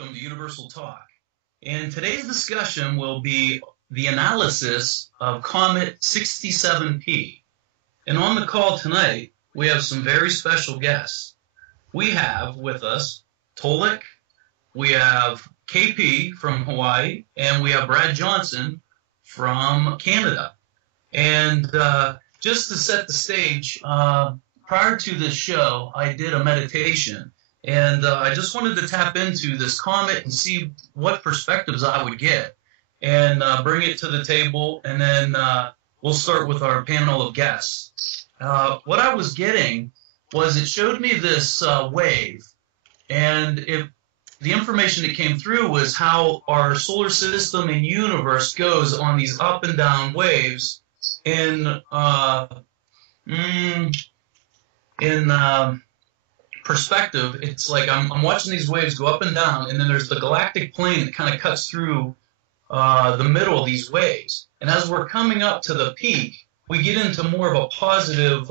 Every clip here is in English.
welcome to Universal Talk. And today's discussion will be the analysis of Comet 67P. And on the call tonight, we have some very special guests. We have with us Tolik, we have KP from Hawaii, and we have Brad Johnson from Canada. And just to set the stage, prior to this show, I did a meditation. And I just wanted to tap into this comet and see what perspectives I would get and bring it to the table. And then we'll start with our panel of guests. What I was getting was it showed me this wave. And the information that came through was how our solar system and universe goes on these up and down waves in perspective. It's like I'm watching these waves go up and down, and then there's the galactic plane that kind of cuts through the middle of these waves. And as we're coming up to the peak, we get into more of a positive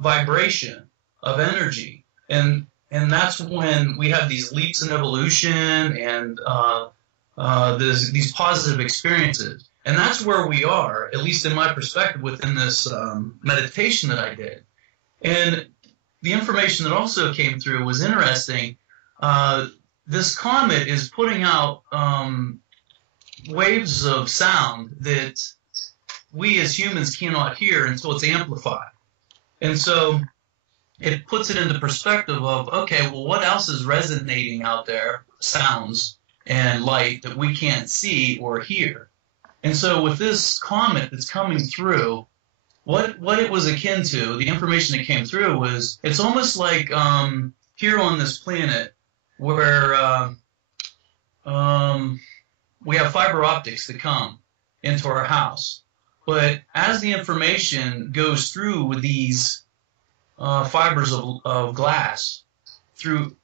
vibration of energy, and that's when we have these leaps in evolution and these positive experiences. And that's where we are, at least in my perspective, within this meditation that I did. And the information that also came through was interesting. This comet is putting out waves of sound that we as humans cannot hear until it's amplified. And so it puts it into perspective of, okay, well, what else is resonating out there, sounds and light that we can't see or hear? And so with this comet that's coming through, what it was akin to, the information that came through was, it's almost like here on this planet where we have fiber optics that come into our house. But as the information goes through these fibers of glass, through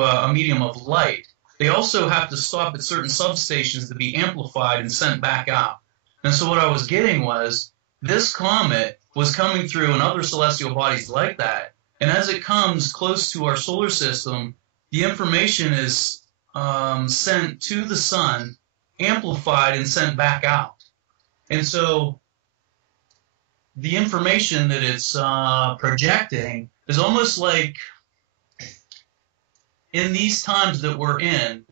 a medium of light, they also have to stop at certain substations to be amplified and sent back out. And so what I was getting was, this comet was coming through and other celestial bodies like that. And as it comes close to our solar system, the information is sent to the sun, amplified, and sent back out. And so the information that it's projecting is almost like, in these times that we're in,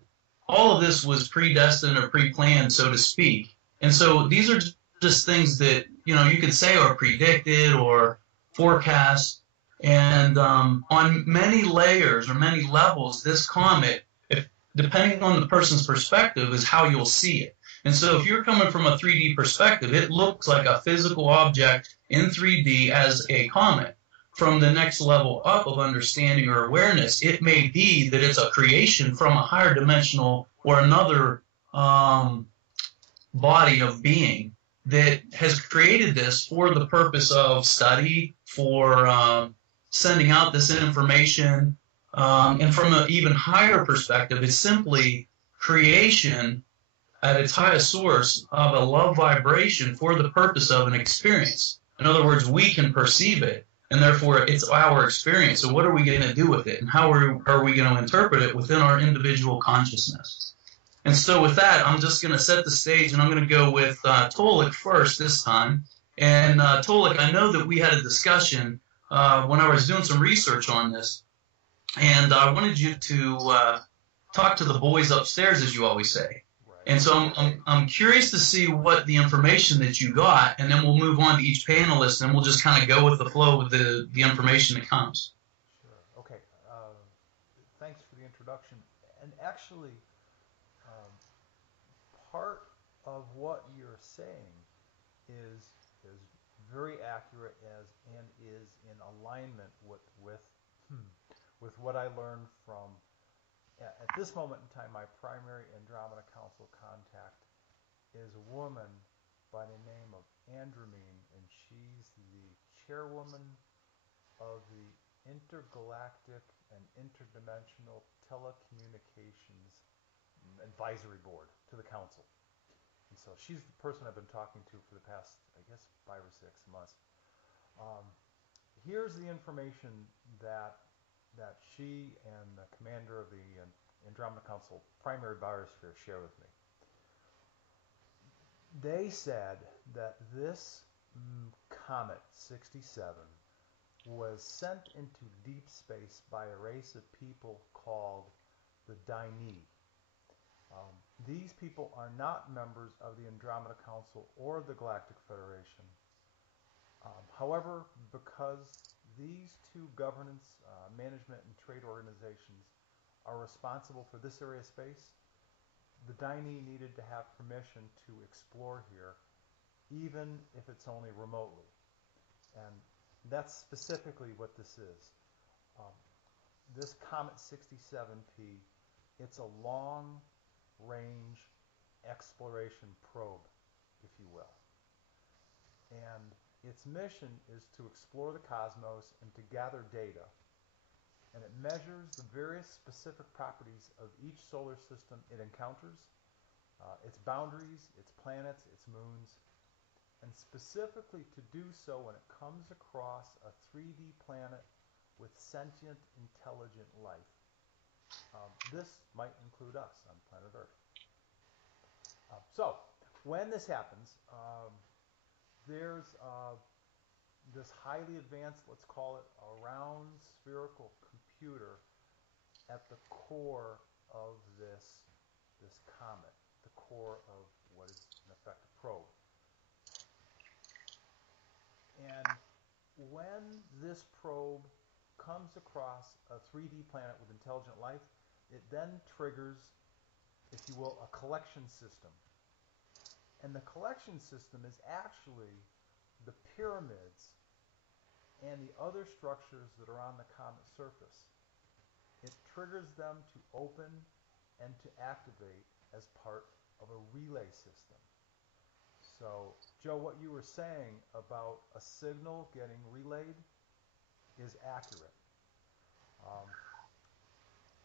all of this was predestined or pre-planned, so to speak. And so these are just things that, you could say are predicted or forecast. And on many layers or many levels, this comet, depending on the person's perspective, is how you'll see it. And so if you're coming from a 3D perspective, it looks like a physical object in 3D as a comet. From the next level up of understanding or awareness, it may be that it's a creation from a higher dimensional or another body of being that has created this for the purpose of study, for sending out this information. And from an even higher perspective, it's simply creation at its highest source of a love vibration for the purpose of an experience. In other words, we can perceive it, and therefore it's our experience. So what are we going to do with it, and how are we going to interpret it within our individual consciousness? And so with that, I'm just going to set the stage, and I'm going to go with Tolik first this time. And Tolik, I know that we had a discussion when I was doing some research on this, and I wanted you to talk to the boys upstairs, as you always say. And so I'm curious to see what the information that you got, and then we'll move on to each panelist, and we'll just kind of go with the flow with the information that comes. Sure. Okay. Thanks for the introduction. And actually, part of what you're saying is very accurate and is in alignment with what I learned from. At this moment in time, my primary Andromeda Council contact is a woman by the name of Andromeda, and she's the chairwoman of the Intergalactic and Interdimensional Telecommunications Advisory Board to the Council. And so she's the person I've been talking to for the past, I guess, 5 or 6 months. Here's the information that she and the commander of the Andromeda Council primary biosphere share with me. They said that this Comet 67 was sent into deep space by a race of people called the Daini. These people are not members of the Andromeda Council or the Galactic Federation. However, because these two governance, management, and trade organizations are responsible for this area of space, the Daini needed to have permission to explore here, even if it's only remotely. And that's specifically what this is. Um, this Comet 67P, it's a long-range exploration probe, if you will. And its mission is to explore the cosmos and to gather data. And it measures the various specific properties of each solar system it encounters, its boundaries, its planets, its moons, and specifically to do so when it comes across a 3D planet with sentient, intelligent life. This might include us on planet Earth. So, when this happens, there's this highly advanced, let's call it a round spherical computer at the core of this comet, the core of what is in effect a probe. And when this probe comes across a 3D planet with intelligent life, it then triggers, if you will, a collection system. And the collection system is actually the pyramids and the other structures that are on the comet's surface. It triggers them to open and to activate as part of a relay system. So, Joe, what you were saying about a signal getting relayed is accurate.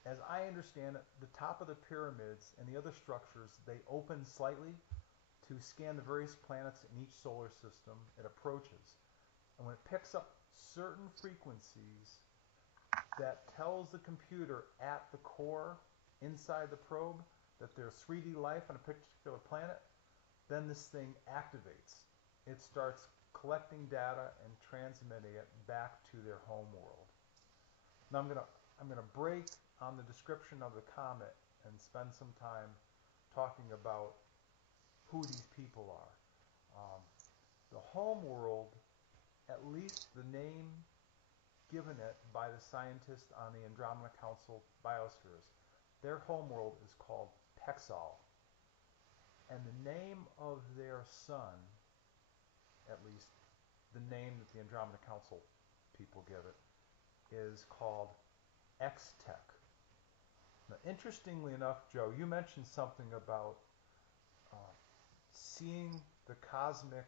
As I understand it, the top of the pyramids and the other structures, they open slightly to scan the various planets in each solar system it approaches. And when it picks up certain frequencies that tells the computer at the core, inside the probe, that there's 3D life on a particular planet, then this thing activates. It starts collecting data and transmitting it back to their home world. Now I'm gonna break on the description of the comet and spend some time talking about who these people are. The home world, at least the name given it by the scientists on the Andromeda Council biospheres, their home world is called Pexal. And the name of their sun, at least the name that the Andromeda Council people give it, is called X-Tech. Now, interestingly enough, Joe, you mentioned something about seeing the cosmic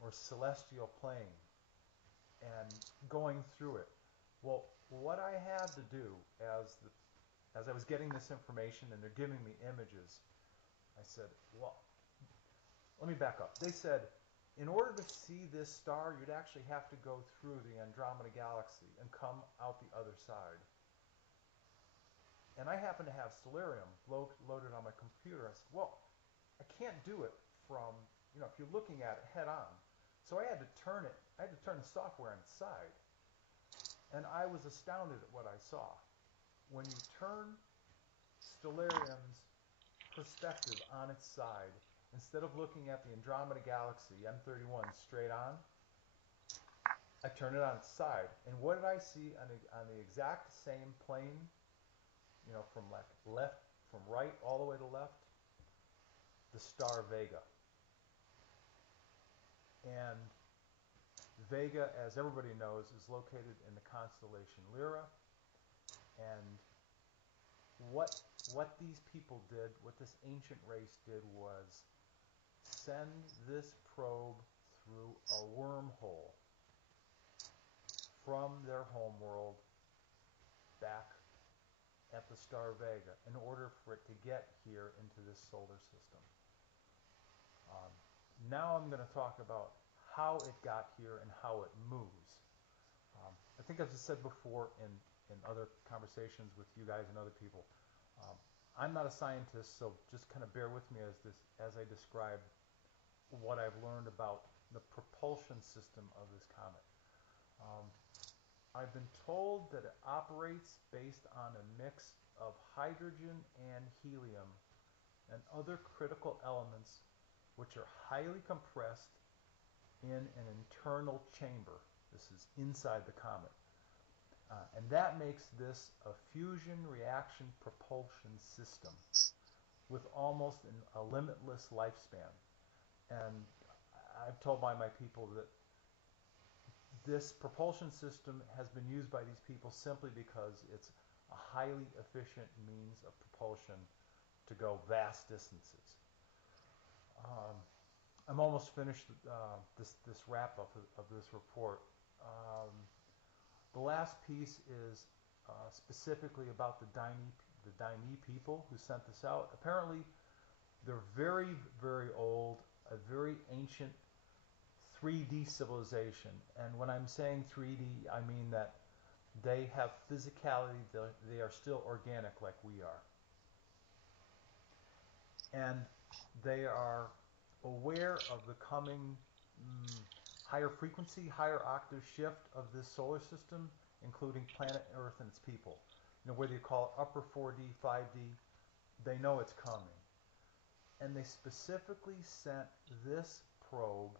or celestial plane and going through it. Well, what I had to do as I was getting this information and they're giving me images, I said, well, let me back up. They said, in order to see this star, you'd actually have to go through the Andromeda Galaxy and come out the other side. And I happen to have Stellarium loaded on my computer. I said, well, I can't do it from, if you're looking at it head on. So I had to turn the software on its side. And I was astounded at what I saw. When you turn Stellarium's perspective on its side, instead of looking at the Andromeda Galaxy M31 straight on, I turned it on its side. And what did I see on the exact same plane, from from right all the way to left? The star Vega. And Vega, as everybody knows, is located in the constellation Lyra. And what these people did, what this ancient race did, was send this probe through a wormhole from their homeworld back at the star Vega in order for it to get here into this solar system. Now I'm going to talk about how it got here and how it moves. I think as I said before in other conversations with you guys and other people, Um, I'm not a scientist, so just kind of bear with me as I describe what I've learned about the propulsion system of this comet. Um, I've been told that it operates based on a mix of hydrogen and helium and other critical elements which are highly compressed in an internal chamber. This is inside the comet. And that makes this a fusion reaction propulsion system with almost a limitless lifespan. And I've told my people that this propulsion system has been used by these people simply because it's a highly efficient means of propulsion to go vast distances. Um, I'm almost finished this wrap up of this report. The last piece is specifically about the Daini people who sent this out. Apparently, they're very, very old, a very ancient 3D civilization. And when I'm saying 3D, I mean that they have physicality, they are still organic like we are. And they are aware of the coming higher frequency, higher octave shift of this solar system, including planet Earth and its people. Whether you call it upper 4D, 5D, they know it's coming. And they specifically sent this probe,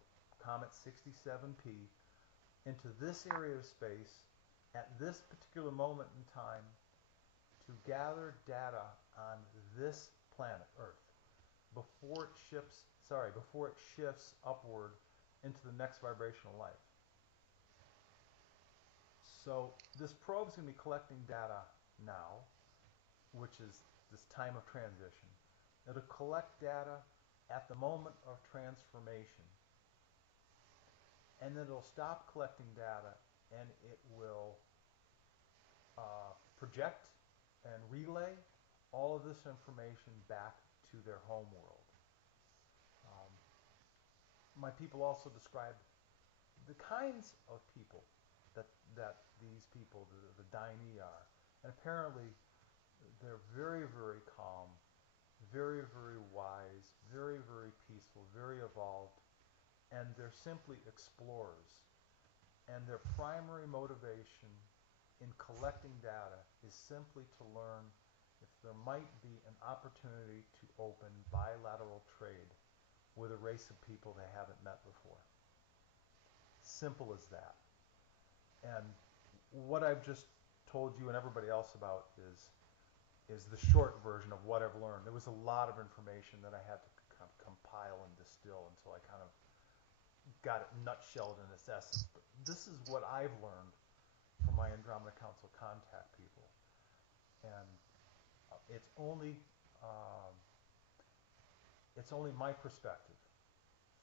Comet 67P, into this area of space at this particular moment in time to gather data on this planet, Earth, before it shifts upward into the next vibrational life. So this probe is going to be collecting data now, which is this time of transition. It'll collect data at the moment of transformation. And then it'll stop collecting data and it will project and relay all of this information back to their home world. My people also described the kinds of people that these people, the Daini, are. And apparently they're very, very calm, very, very wise, very, very peaceful, very evolved, and they're simply explorers. And their primary motivation in collecting data is simply to learn if there might be an opportunity to open bilateral trade with a race of people they haven't met before. Simple as that. And what I've just told you and everybody else about is the short version of what I've learned. There was a lot of information that I had to kind of compile and distill until I kind of got it nutshelled in its essence. But this is what I've learned from my Andromeda Council contact people. And it's only my perspective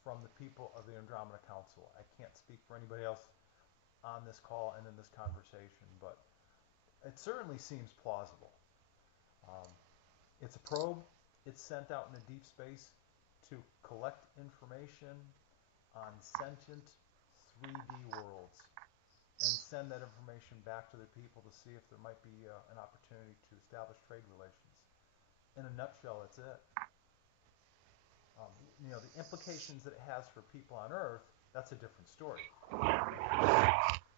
from the people of the Andromeda Council. I can't speak for anybody else on this call and in this conversation, but it certainly seems plausible. It's a probe. It's sent out into deep space to collect information on sentient 3D worlds and send that information back to the people to see if there might be an opportunity to establish trade relations. In a nutshell, that's it. The implications that it has for people on Earth, that's a different story.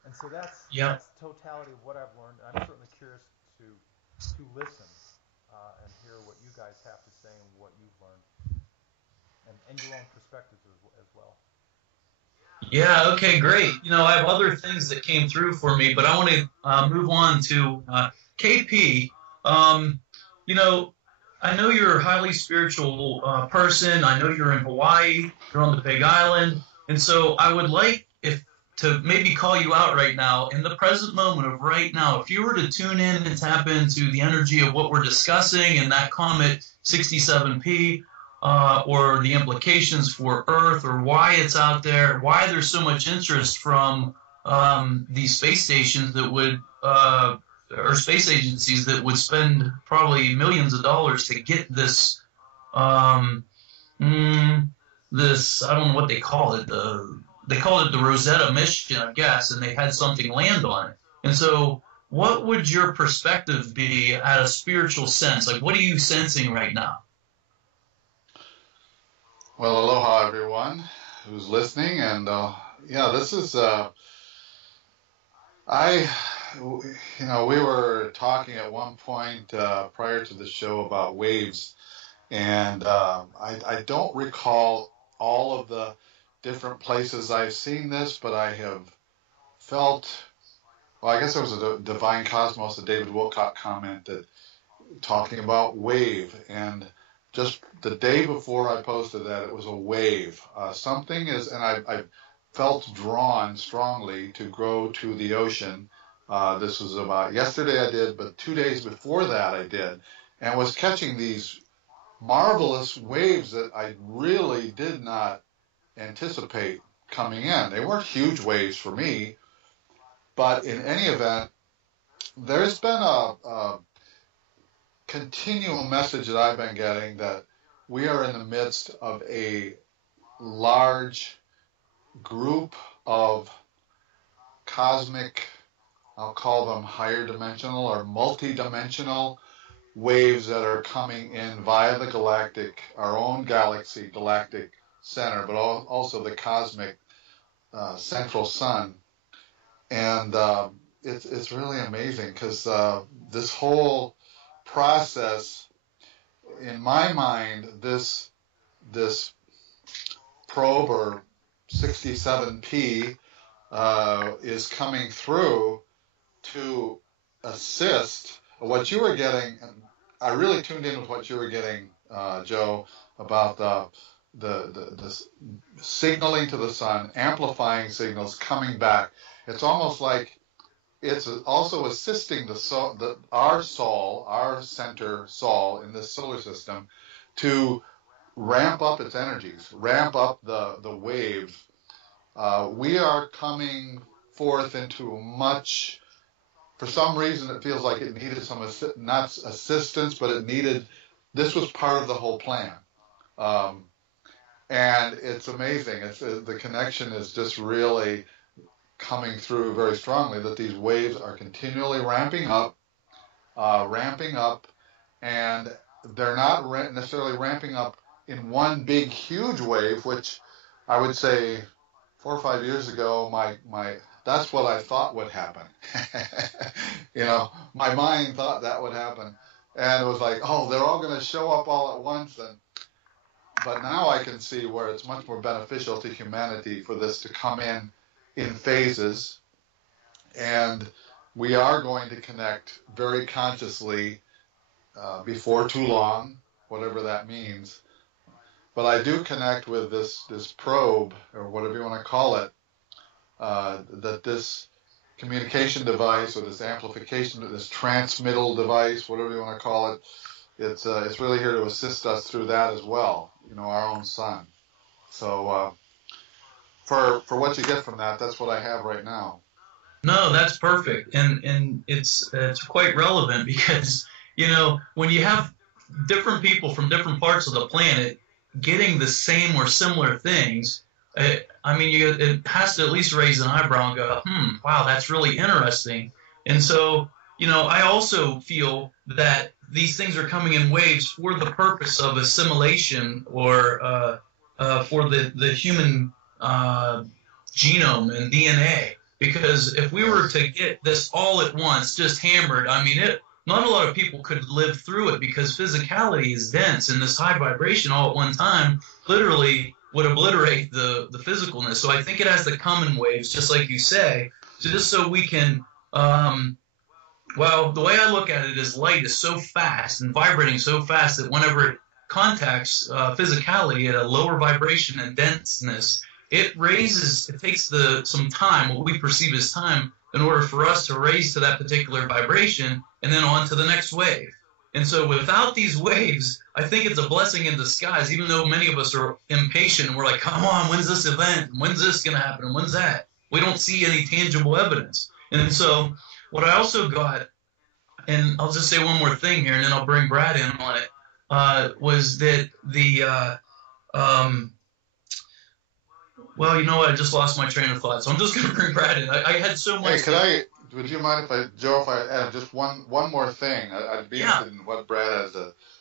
And so that's the totality of what I've learned. I'm certainly curious to listen and hear what you guys have to say and what you've learned, and your own perspectives as well. Yeah, okay, great. I have other things that came through for me, but I want to move on to KP. I know you're a highly spiritual person. I know you're in Hawaii. You're on the Big Island. And so I would like to maybe call you out right now, in the present moment of right now, if you were to tune in and tap into the energy of what we're discussing and that Comet 67P, or the implications for Earth, or why it's out there, why there's so much interest from these space stations that would, or space agencies that would spend probably millions of dollars to get this, I don't know what they call it, they call it the Rosetta mission, I guess, and they had something land on it. And so what would your perspective be at a spiritual sense? Like, what are you sensing right now? Well, aloha everyone who's listening, and this is I, we were talking at one point prior to the show about waves, and I don't recall all of the different places I've seen this, but I have felt. Well, I guess there was a Divine Cosmos, a David Wilcock comment that talking about wave, and just the day before I posted that, it was a wave. Something is, and I felt drawn strongly to go to the ocean. This was about yesterday I did, but 2 days before that I did, and was catching these marvelous waves that I really did not anticipate coming in. They weren't huge waves for me, but in any event, there's been a continual message that I've been getting that we are in the midst of a large group of cosmic, I'll call them higher dimensional or multi-dimensional waves that are coming in via the galactic, our own galaxy, galactic center, but also the cosmic central sun. And it's really amazing because this whole process, in my mind, this probe or 67P is coming through to assist what you were getting. I really tuned in with what you were getting, Joe, about the signaling to the sun, amplifying signals, coming back. It's almost like it's also assisting our soul, our center soul in this solar system, to ramp up its energies, ramp up the waves. We are coming forth into much. For some reason, it feels like it needed some not assistance, but it needed. This was part of the whole plan, and it's amazing. The connection is just really coming through very strongly, that these waves are continually ramping up, and they're not necessarily ramping up in one big huge wave, which I would say 4 or 5 years ago, my that's what I thought would happen. My mind thought that would happen, and it was like, oh, they're all going to show up all at once, but now I can see where it's much more beneficial to humanity for this to come in phases, and we are going to connect very consciously before too long, whatever that means. But I do connect with this probe, or whatever you want to call it, that this communication device, or this amplification, this transmittal device, whatever you want to call it, it's really here to assist us through that as well, our own sun. So for what you get from that, that's what I have right now. No, that's perfect, and it's quite relevant because when you have different people from different parts of the planet getting the same or similar things, it has to at least raise an eyebrow and go, wow, that's really interesting. And so, I also feel that these things are coming in waves for the purpose of assimilation, or for the human genome and DNA. Because if we were to get this all at once, just hammered, not a lot of people could live through it, because physicality is dense, and this high vibration all at one time literally would obliterate the physicalness. So I think it has to come in waves, just like you say, just so we can, the way I look at it is light is so fast and vibrating so fast that whenever it contacts physicality at a lower vibration and denseness, it takes some time, what we perceive as time, in order for us to raise to that particular vibration and then on to the next wave. And so without these waves, I think it's a blessing in disguise, even though many of us are impatient and we're like, come on, when's this event? When's this going to happen? And when's that? We don't see any tangible evidence. And so what I also got, and I'll just say one more thing here and then I'll bring Brad in on it, was that well, you know what? I just lost my train of thought, so I'm just going to bring Brad in. I had so much. Hey, would you mind Joe, if I add just one more thing? I'd be Yeah. interested in what Brad has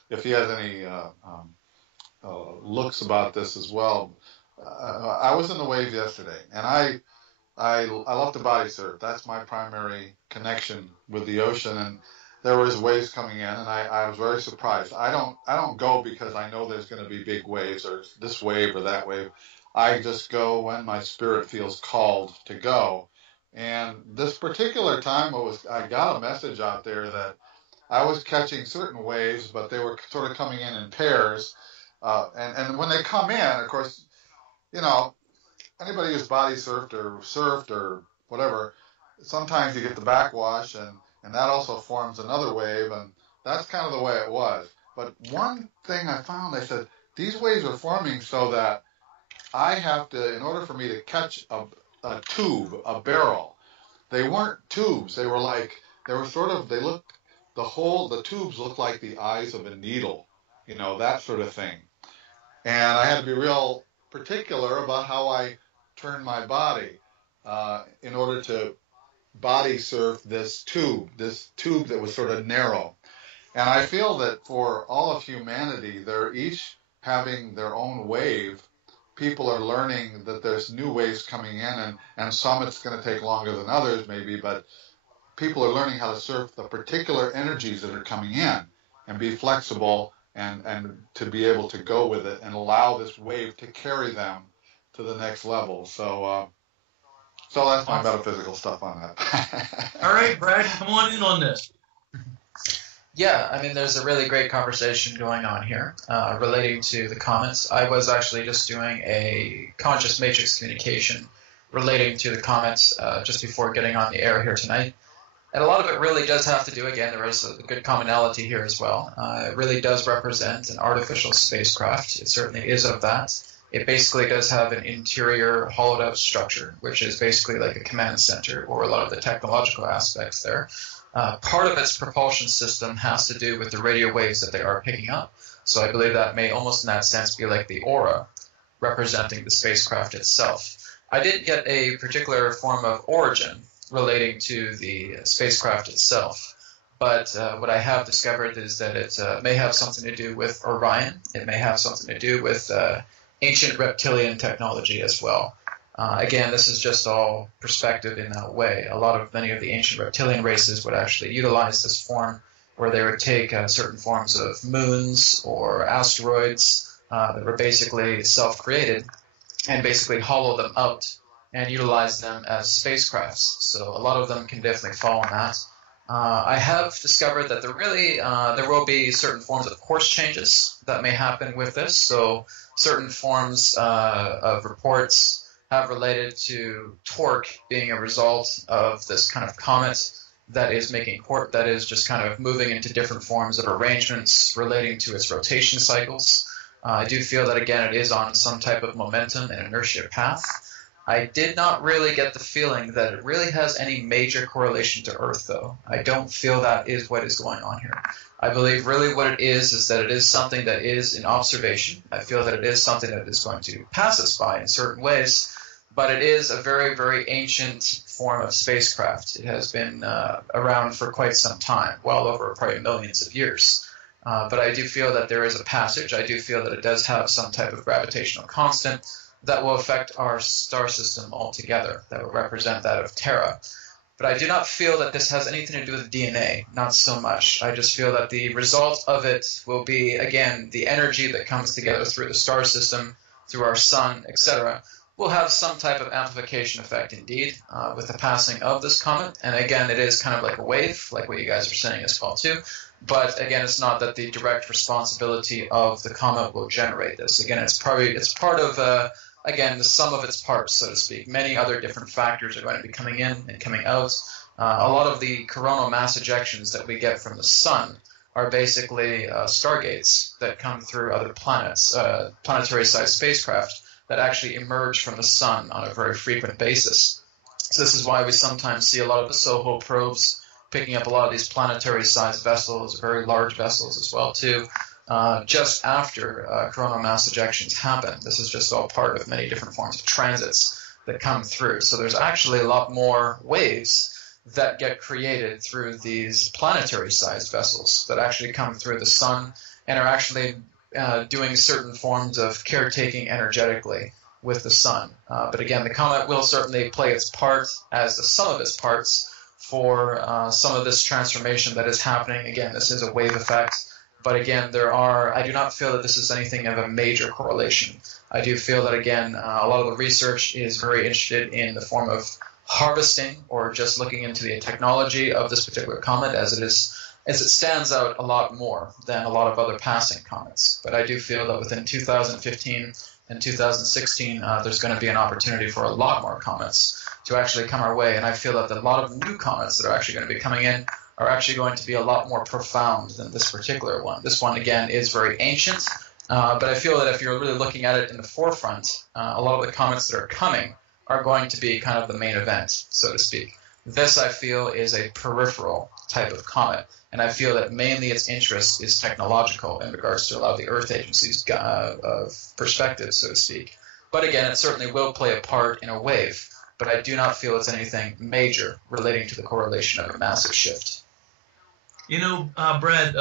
if he has any looks about this as well. I was in the waves yesterday, and I love to body surf. That's my primary connection with the ocean, and there was waves coming in, and I was very surprised. I don't go because I know there's going to be big waves or this wave or that wave. I just go when my spirit feels called to go. And this particular time, I got a message out there that I was catching certain waves, but they were sort of coming in pairs. And when they come in, of course, you know, anybody who's body surfed or whatever, sometimes you get the backwash, and that also forms another wave, and that's kind of the way it was. But one thing I found, they said, these waves are forming so that I have to, in order for me to catch a tube, a barrel, they weren't tubes. They were sort of, the tubes looked like the eyes of a needle, that sort of thing. And I had to be real particular about how I turned my body in order to body surf this tube that was sort of narrow. And I feel that for all of humanity, they're each having their own wave. People are learning that there's new waves coming in, and some it's going to take longer than others maybe, but people are learning how to surf the particular energies that are coming in and be flexible and to be able to go with it and allow this wave to carry them to the next level. So that's my metaphysical stuff on that. All right, Brad, come on in on this. Yeah, I mean, there's a really great conversation going on here relating to the comets. I was actually just doing a conscious matrix communication relating to the comets just before getting on the air here tonight. And a lot of it really does have to do, again, there is a good commonality here as well. It really does represent an artificial spacecraft. It certainly is of that. It basically does have an interior hollowed out structure, which is basically like a command center, or a lot of the technological aspects there. Part of its propulsion system has to do with the radio waves that they are picking up. So I believe that may almost in that sense be like the aura representing the spacecraft itself. I didn't get a particular form of origin relating to the spacecraft itself, but what I have discovered is that it may have something to do with Orion. It may have something to do with ancient reptilian technology as well. Again, this is just all perspective in that way. Many of the ancient reptilian races would actually utilize this form, where they would take certain forms of moons or asteroids that were basically self-created and basically hollow them out and utilize them as spacecrafts. So a lot of them can definitely fall in that. I have discovered that there will be certain forms of course changes that may happen with this. So certain forms of reports have related to torque being a result of this kind of comet that is just kind of moving into different forms of arrangements relating to its rotation cycles. I do feel that, again, it is on some type of momentum and inertia path. I did not really get the feeling that it really has any major correlation to Earth, though. I don't feel that is what is going on here. I believe really what it is that it is something that is in observation. I feel that it is something that is going to pass us by in certain ways, but it is a very, very ancient form of spacecraft. It has been around for quite some time, well over probably millions of years. But I do feel that there is a passage. I do feel that it does have some type of gravitational constant that will affect our star system altogether, that will represent that of Terra. But I do not feel that this has anything to do with DNA, not so much. I just feel that the result of it will be, again, the energy that comes together through the star system, through our sun, etc., will have some type of amplification effect indeed with the passing of this comet. And again, it is kind of like a wave, like what you guys are saying as well too. But again, it's not that the direct responsibility of the comet will generate this. Again, it's part of again, the sum of its parts, so to speak. Many other different factors are going to be coming in and coming out. A lot of the coronal mass ejections that we get from the sun are basically stargates that come through other planets, planetary-sized spacecraft that actually emerge from the sun on a very frequent basis. So this is why we sometimes see a lot of the SOHO probes picking up a lot of these planetary-sized vessels, very large vessels as well too, just after coronal mass ejections happen. This is just all part of many different forms of transits that come through. So there's actually a lot more waves that get created through these planetary-sized vessels that actually come through the sun and are actually doing certain forms of caretaking energetically with the sun. But again, the comet will certainly play its part as the sum of its parts for some of this transformation that is happening. Again, this is a wave effect, but again, I do not feel that this is anything of a major correlation. I do feel that, again, a lot of the research is very interested in the form of harvesting or just looking into the technology of this particular comet as it stands out a lot more than a lot of other passing comets. But I do feel that within 2015 and 2016, there's going to be an opportunity for a lot more comets to actually come our way. And I feel that a lot of new comets that are actually going to be coming in are actually going to be a lot more profound than this particular one. This one, again, is very ancient, but I feel that if you're really looking at it in the forefront, a lot of the comets that are coming are going to be kind of the main event, so to speak. This, I feel, is a peripheral type of comet, and I feel that mainly its interest is technological in regards to a lot of the Earth agencies' perspective, so to speak. But again, it certainly will play a part in a wave, but I do not feel it's anything major relating to the correlation of a massive shift. You know, Brad,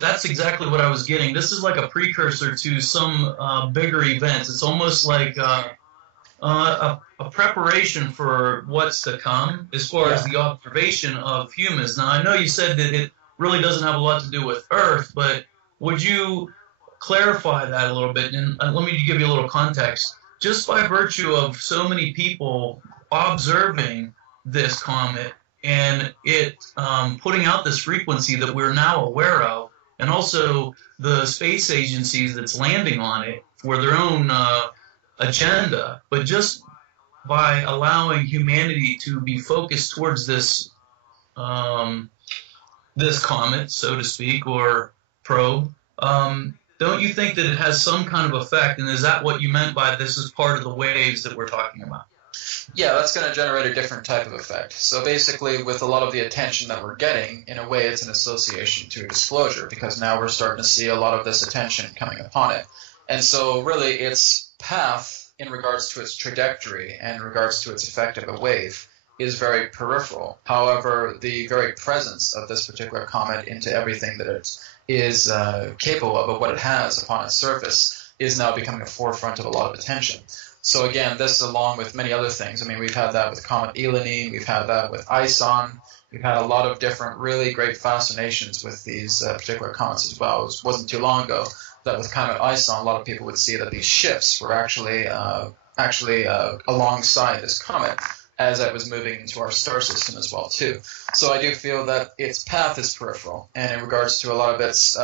that's exactly what I was getting. This is like a precursor to some bigger events. It's almost like a preparation for what's to come as far as the observation of humans. Now, I know you said that it really doesn't have a lot to do with Earth, but would you clarify that a little bit? And let me give you a little context. Just by virtue of so many people observing this comet and it putting out this frequency that we're now aware of, and also the space agencies that's landing on it for their own agenda, but just by allowing humanity to be focused towards this this comet, so to speak, or probe, don't you think that it has some kind of effect? And is that what you meant by this is part of the waves that we're talking about? Yeah, that's going to generate a different type of effect. So basically, with a lot of the attention that we're getting, in a way it's an association to a disclosure, because now we're starting to see a lot of this attention coming upon it. And so really its path in regards to its trajectory and in regards to its effect of a wave is very peripheral. However, the very presence of this particular comet into everything that it is capable of what it has upon its surface, is now becoming a forefront of a lot of attention. So again, this along with many other things. I mean, we've had that with Comet Elanine, we've had that with Ison, we've had a lot of different really great fascinations with these particular comets as well. It wasn't too long ago that with Comet Ison, a lot of people would see that these ships were actually alongside this comet as it was moving into our star system as well too. So I do feel that its path is peripheral, and in regards to a lot of its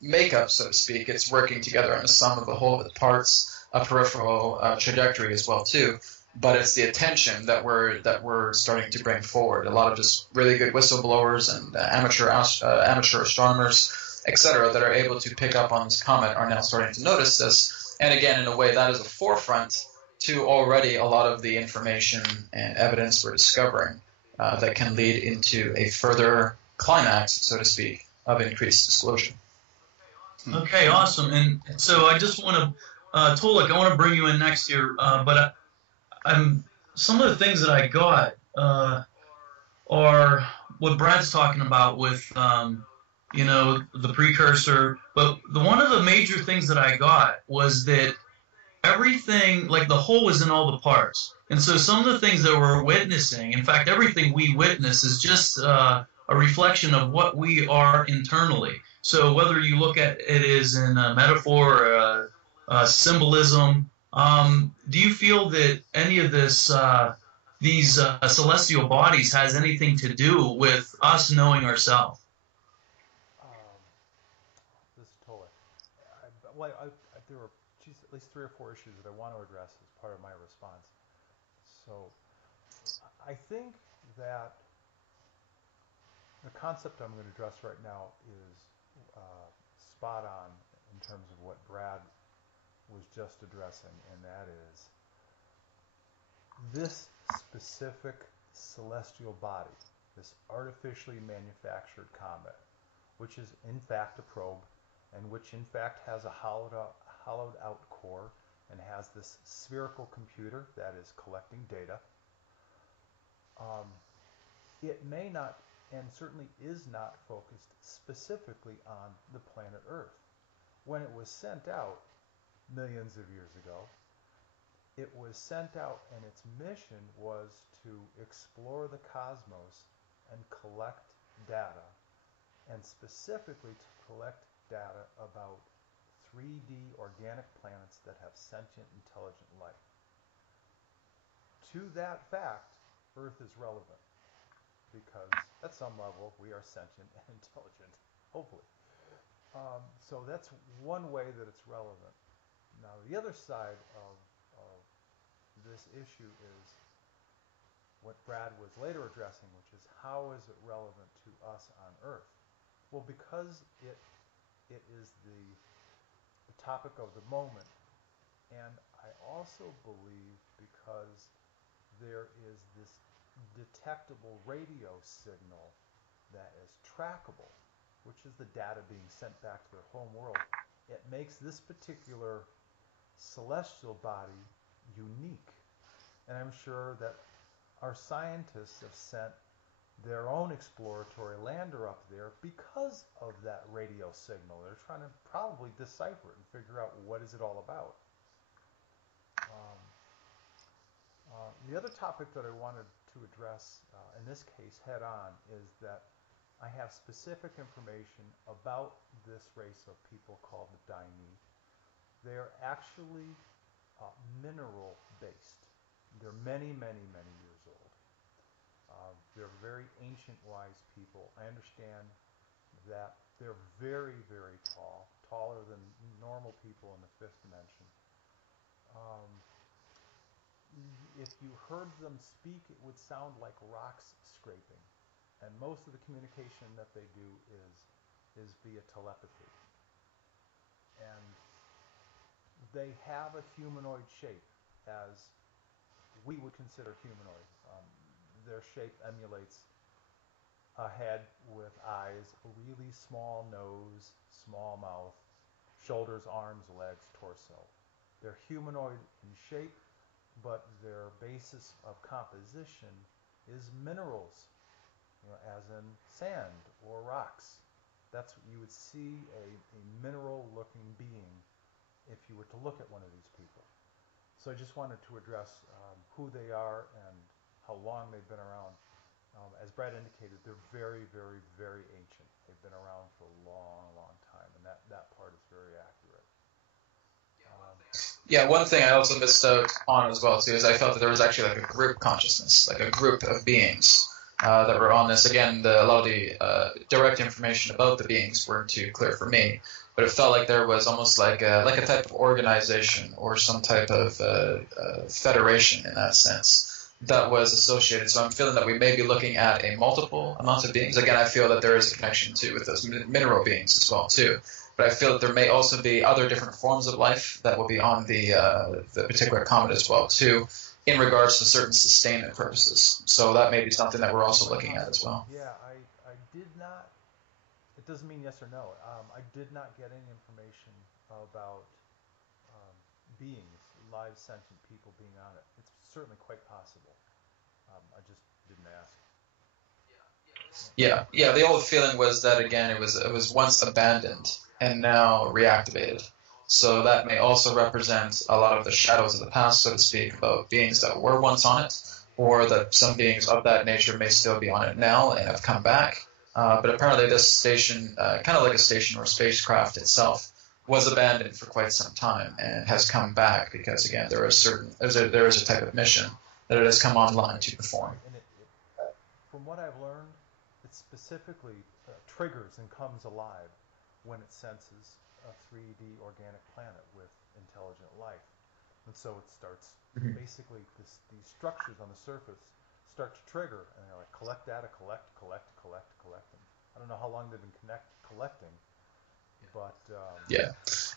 makeup, so to speak, it's working together in the sum of the whole of its parts, a peripheral trajectory as well too. But it's the attention that we're starting to bring forward. A lot of just really good whistleblowers and amateur astronomers, etc., that are able to pick up on this comet are now starting to notice this. And again, in a way, that is a forefront to already a lot of the information and evidence we're discovering that can lead into a further climax, so to speak, of increased disclosure. Okay, awesome. And so I just want to, Tolek, I want to bring you in next year, but some of the things that I got are what Brad's talking about with, the precursor. But one of the major things that I got was that everything, like the whole is in all the parts. And so some of the things that we're witnessing, in fact, everything we witness is just a reflection of what we are internally. So whether you look at it as in a metaphor or symbolism, do you feel that any of these celestial bodies has anything to do with us knowing ourselves? This is Tolik. There were at least 3 or 4 issues that I want to address as part of my response. So I think that the concept I'm going to address right now is spot on in terms of what Brad was just addressing, and that is this specific celestial body, this artificially manufactured comet, which is in fact a probe, and which in fact has a hollowed out core and has this spherical computer that is collecting data. it may not, and certainly is not, focused specifically on the planet Earth. When it was sent out millions of years ago, it was sent out and its mission was to explore the cosmos and collect data, and specifically to collect data about 3D organic planets that have sentient, intelligent life. To that fact, Earth is relevant because at some level we are sentient and intelligent, hopefully. So that's one way that it's relevant. Now, the other side of this issue is what Brad was later addressing, which is how is it relevant to us on Earth? Well, because it is the topic of the moment, and I also believe because there is this detectable radio signal that is trackable, which is the data being sent back to their home world. It makes this particular celestial body unique. And I'm sure that our scientists have sent their own exploratory lander up there because of that radio signal. They're trying to probably decipher it and figure out what is it all about. The other topic that I wanted to address in this case head on is that I have specific information about this race of people called the Daini. They are actually mineral based. They're many, many, many years old. They're very ancient, wise people. I understand that they're very, very tall, taller than normal people in the fifth dimension. If you heard them speak, it would sound like rocks scraping. And most of the communication that they do is via telepathy. And they have a humanoid shape, as we would consider humanoid. Their shape emulates a head with eyes, a really small nose, small mouth, shoulders, arms, legs, torso. They're humanoid in shape, but their basis of composition is minerals, as in sand or rocks. That's what you would see a mineral-looking being if you were to look at one of these people. So I just wanted to address who they are and how long they've been around. As Brad indicated, they're very, very, very ancient. They've been around for a long, long time, and that part is very accurate. Yeah, one thing I also missed out on as well too is I felt that there was actually like a group consciousness, like a group of beings that were on this. Again, a lot of the direct information about the beings weren't too clear for me, but it felt like there was almost like a type of organization or some type of federation in that sense that was associated. So I'm feeling that we may be looking at a multiple amount of beings. Again, I feel that there is a connection too with those mineral beings as well too. But I feel that there may also be other different forms of life that will be on the particular comet as well too, in regards to certain sustainment purposes. So that may be something that we're also looking at as well. Yeah, I did not. It doesn't mean yes or no. I did not get any information about beings, live sentient people being on it. It's certainly quite possible. I just didn't ask. Yeah. The old feeling was that again, it was once abandoned and now reactivated. So that may also represent a lot of the shadows of the past, so to speak, about beings that were once on it, or that some beings of that nature may still be on it now and have come back. But apparently, this station, kind of like a station or spacecraft itself, was abandoned for quite some time and has come back because again, there is a type of mission that it has come online to perform. And from what I've learned, it specifically triggers and comes alive when it senses a 3D organic planet with intelligent life. And so it starts basically these structures on the surface start to trigger, and they're like collect data, collect. And I don't know how long they've been collecting, but yeah,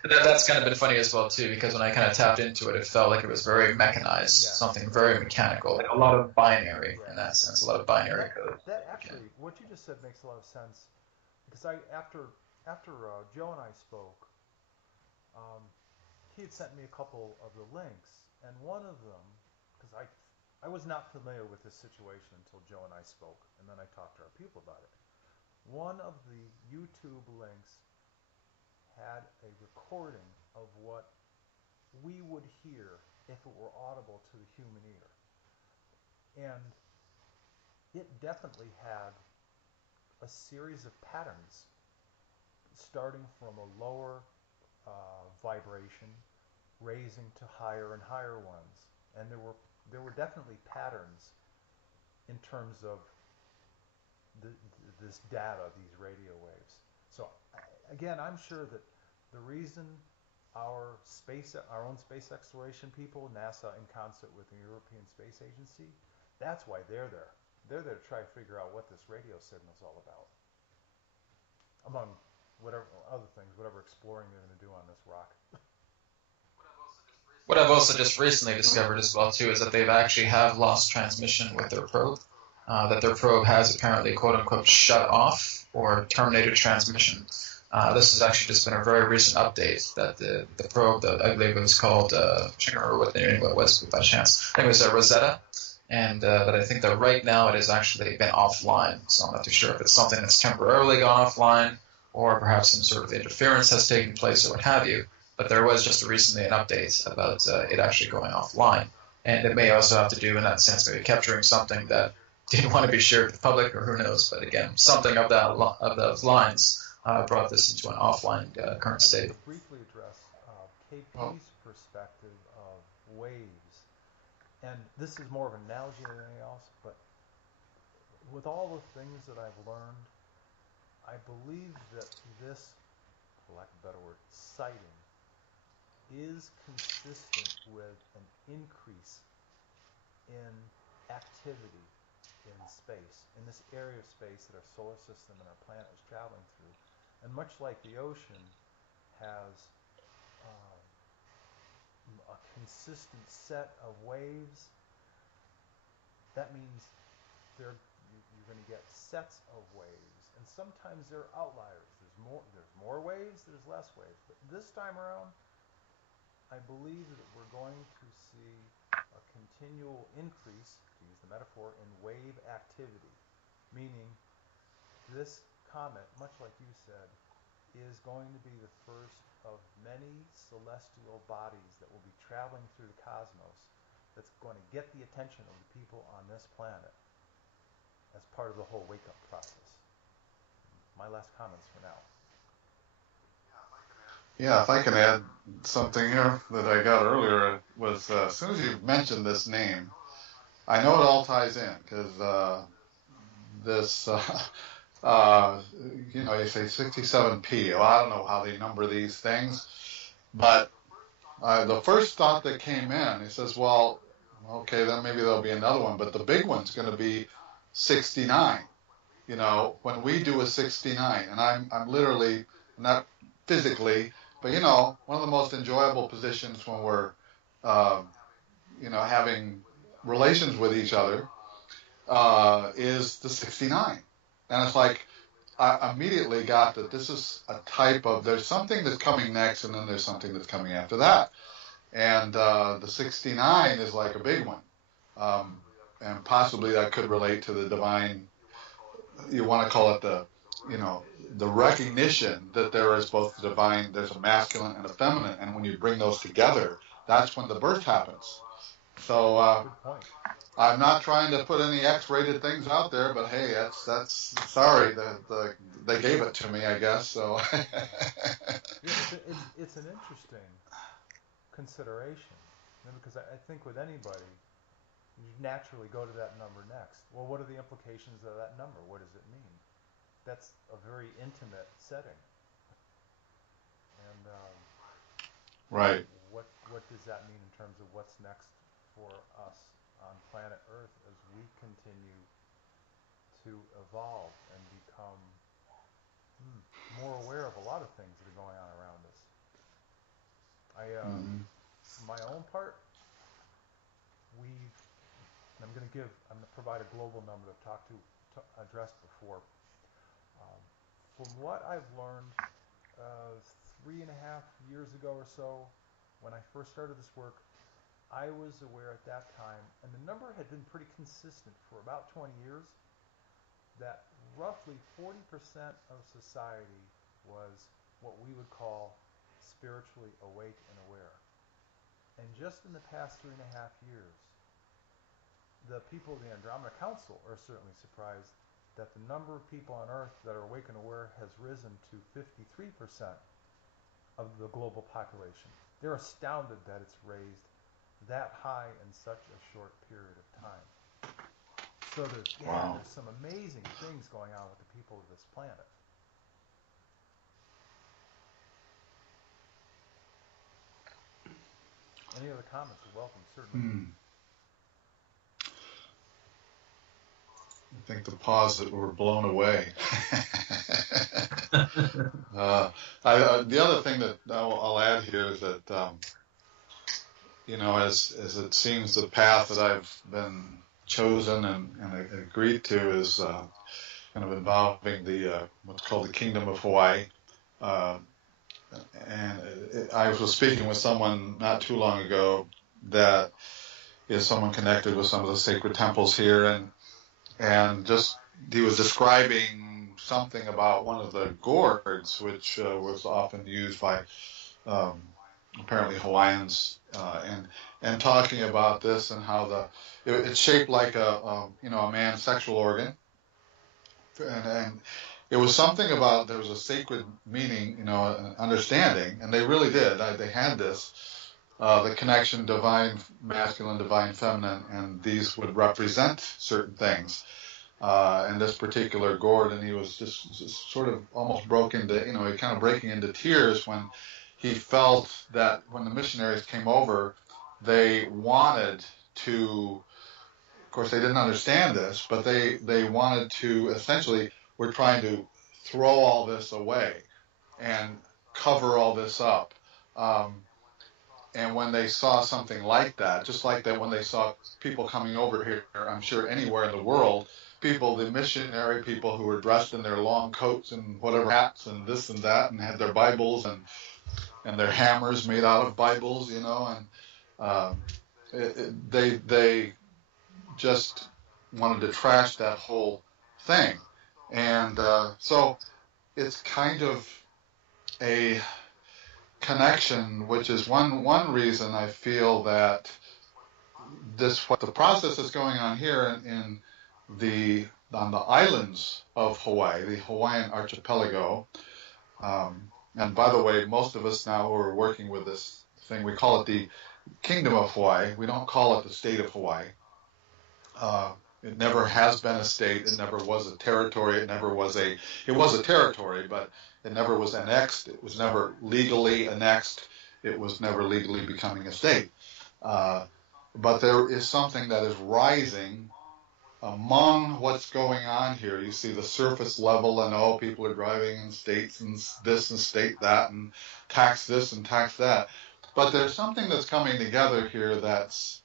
that's kind of been funny as well too, because when I kind of tapped into it, it felt like it was very mechanized, something very mechanical, like a lot of binary in that sense, a lot of binary code. That actually, what you just said makes a lot of sense, because after Joe and I spoke, he had sent me a couple of the links, and one of them, because I was not familiar with this situation until Joe and I spoke, and then I talked to our people about it. One of the YouTube links had a recording of what we would hear if it were audible to the human ear. And it definitely had a series of patterns starting from a lower vibration, raising to higher and higher ones. And there were definitely patterns in terms of this data, these radio waves. So again, I'm sure that the reason our own space exploration people, NASA in concert with the European Space Agency, that's why they're there. They're there to try to figure out what this radio signal is all about, among whatever other things, whatever exploring they're going to do on this rock. What I've also just recently discovered as well too is that they've actually have lost transmission with their probe. That their probe has apparently quote unquote shut off or terminated transmission. This has actually just been a very recent update that the probe that I believe it was called, I can't remember what the name was by chance. I think it was Rosetta, and that I think that right now it has actually been offline. So I'm not too sure if it's something that's temporarily gone offline or perhaps some sort of interference has taken place or what have you. But there was just recently an update about it actually going offline. And it may also have to do in that sense maybe capturing something that didn't want to be shared with the public or who knows. But again, something of those lines brought this into an offline current state. I'd like to briefly address KP's perspective of waves. And this is more of an analogy than anything else, but with all the things that I've learned, I believe that this, for lack of a better word, sighting is consistent with an increase in activity in space, in this area of space that our solar system and our planet is traveling through. And much like the ocean has a consistent set of waves, that means you're going to get sets of waves. And sometimes there are outliers. There's more waves, there's less waves. But this time around, I believe that we're going to see a continual increase, to use the metaphor, in wave activity. Meaning, this comet, much like you said, is going to be the first of many celestial bodies that will be traveling through the cosmos that's going to get the attention of the people on this planet as part of the whole wake-up process. My last comments for now. Yeah, if I can add something here that I got earlier was as soon as you mentioned this name, I know it all ties in because this, you say 67P. Well, I don't know how they number these things, but the first thought that came in, he says, well, okay, then maybe there'll be another one, but the big one's going to be 69. When we do a 69, and I'm literally, not physically, but one of the most enjoyable positions when we're, having relations with each other, is the 69. And it's like, I immediately got that this is a type of, there's something that's coming next, and then there's something that's coming after that. And the 69 is like a big one. And possibly that could relate to the divine, you want to call it the recognition that there is both the divine, there's a masculine and a feminine, and when you bring those together, that's when the birth happens. So I'm not trying to put any X-rated things out there, but hey, that's sorry, they gave it to me, I guess. So it's an interesting consideration, because I think with anybody, you naturally go to that number next. Well, what are the implications of that number? What does it mean? That's a very intimate setting. And right. What does that mean in terms of what's next for us on planet Earth as we continue to evolve and become more aware of a lot of things that are going on around us? My own part, I'm going to provide a global number that I've addressed before. From what I've learned 3.5 years ago or so, when I first started this work, I was aware at that time, and the number had been pretty consistent for about 20 years, that roughly 40% of society was what we would call spiritually awake and aware. And just in the past 3.5 years, the people of the Andromeda Council are certainly surprised that the number of people on Earth that are awake and aware has risen to 53% of the global population. They're astounded that it's raised that high in such a short period of time. So there's some amazing things going on with the people of this planet. Any other comments are welcome, certainly. I think the pause that we're blown away. The other thing that I'll add here is that, as it seems the path that I've been chosen and agreed to is kind of involving the what's called the Kingdom of Hawaii. I was speaking with someone not too long ago that is someone connected with some of the sacred temples here, and just he was describing something about one of the gourds, which was often used by apparently Hawaiians, and talking about this and how it's shaped like a man's sexual organ, and it was something about there was a sacred meaning, an understanding, and they really did. They had this. The connection, divine masculine, divine feminine, and these would represent certain things. And this particular gourd, and he was just sort of almost broke into, kind of breaking into tears when he felt that when the missionaries came over, they wanted to, of course they didn't understand this, but they wanted to, essentially, were trying to throw all this away and cover all this up. And when they saw something like that, just like that when they saw people coming over here, I'm sure anywhere in the world, the missionary people who were dressed in their long coats and whatever hats and this and that, and had their Bibles and their hammers made out of Bibles, and they just wanted to trash that whole thing. And so it's kind of a connection, which is one reason I feel that what the process that's going on here on the islands of Hawaii, the Hawaiian archipelago. And by the way, most of us now who are working with this thing, we call it the Kingdom of Hawaii. We don't call it the state of Hawaii. It never has been a state. It never was a territory. It was a territory, but it never was annexed. It was never legally annexed. It was never legally becoming a state. But there is something that is rising among what's going on here. You see the surface level, and people are driving in states and this and state that, and tax this and tax that. But there's something that's coming together here that's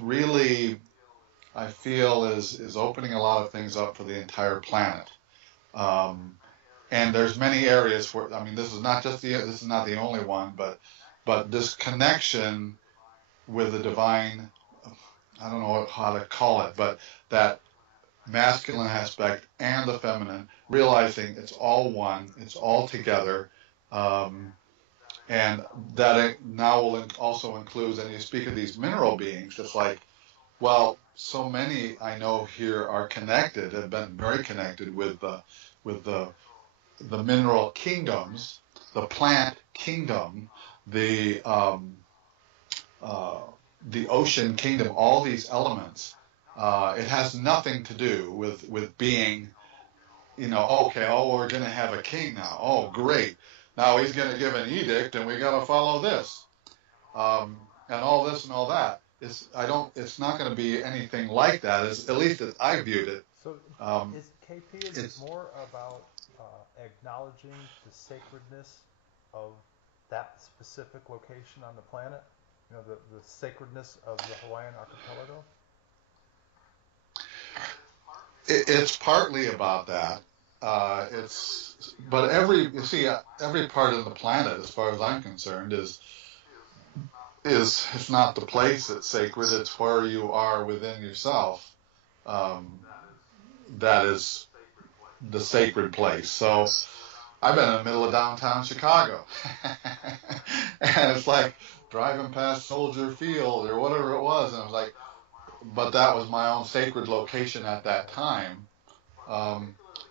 really, I feel, is opening a lot of things up for the entire planet. And there's many areas where, this is not the only one, but this connection with the divine, I don't know how to call it, but that masculine aspect and the feminine, realizing it's all one, it's all together, and that it now will also include, and you speak of these mineral beings, it's like, well, so many I know here are connected, have been very connected with the mineral kingdoms, the plant kingdom, the ocean kingdom, all these elements. It has nothing to do with being, we're going to have a king now. Oh, great. Now he's going to give an edict and we got to follow this. And all this and all that. It's not going to be anything like that, at least as I viewed it. So is it more about acknowledging the sacredness of that specific location on the planet? The sacredness of the Hawaiian archipelago? It's partly about that. But every part of the planet, as far as I'm concerned, it's not the place that's sacred, it's where you are within yourself. That is the sacred place. So I've been in the middle of downtown Chicago. And it's like driving past Soldier Field or whatever it was. And I was like, but that was my own sacred location at that time.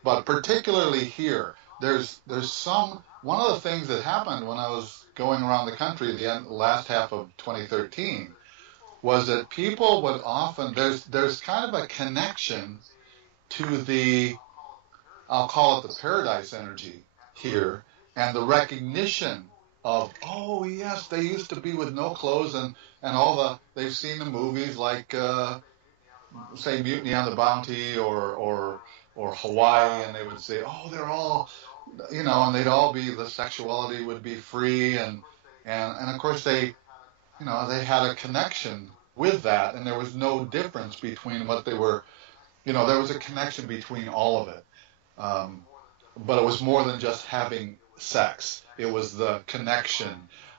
But particularly here, there's one of the things that happened when I was going around the country the last half of 2013 was that people would often, there's kind of a connection to the, I'll call it the paradise energy here, and the recognition of, oh yes, they used to be with no clothes, and they've seen the movies like say Mutiny on the Bounty or Hawaii, and they would say, oh, they're all, and they'd all be, the sexuality would be free, and of course they had a connection with that, and there was no difference between what they were, there was a connection between all of it. But it was more than just having sex. It was the connection,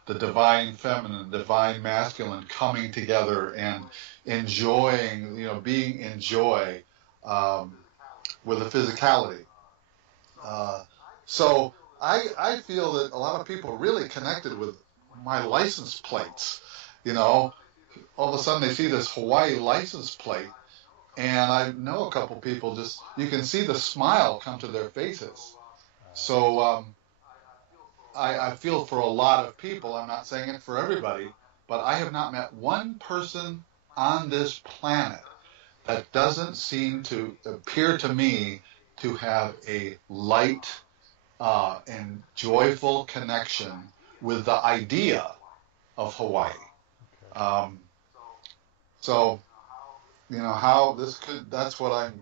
the divine feminine, divine masculine coming together and enjoying, being in joy with the physicality. So I feel that a lot of people really connected with my license plates. All of a sudden they see this Hawaii license plate, and I know a couple people you can see the smile come to their faces. So I feel for a lot of people, I'm not saying it for everybody, but I have not met one person on this planet that doesn't seem to appear to me to have a light and joyful connection with the idea of Hawaii. So, how this that's what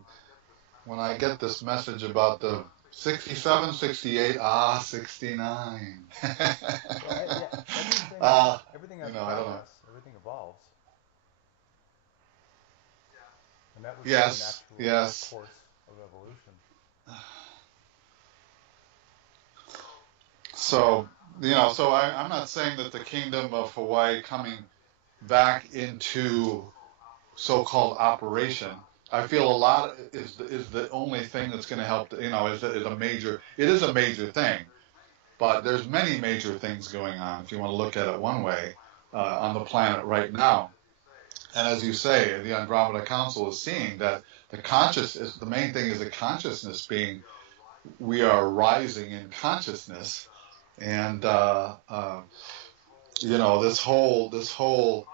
when I get this message about the 67, 68, 69. Everything has progress. Everything evolves. And that was the natural course of evolution. So, I'm not saying that the kingdom of Hawaii coming back into so-called operation, I feel a lot is the only thing that's going to help. It is a major thing, but there's many major things going on if you want to look at it one way on the planet right now. And as you say, the Andromeda Council is seeing that the main thing is the consciousness being, we are rising in consciousness, and this whole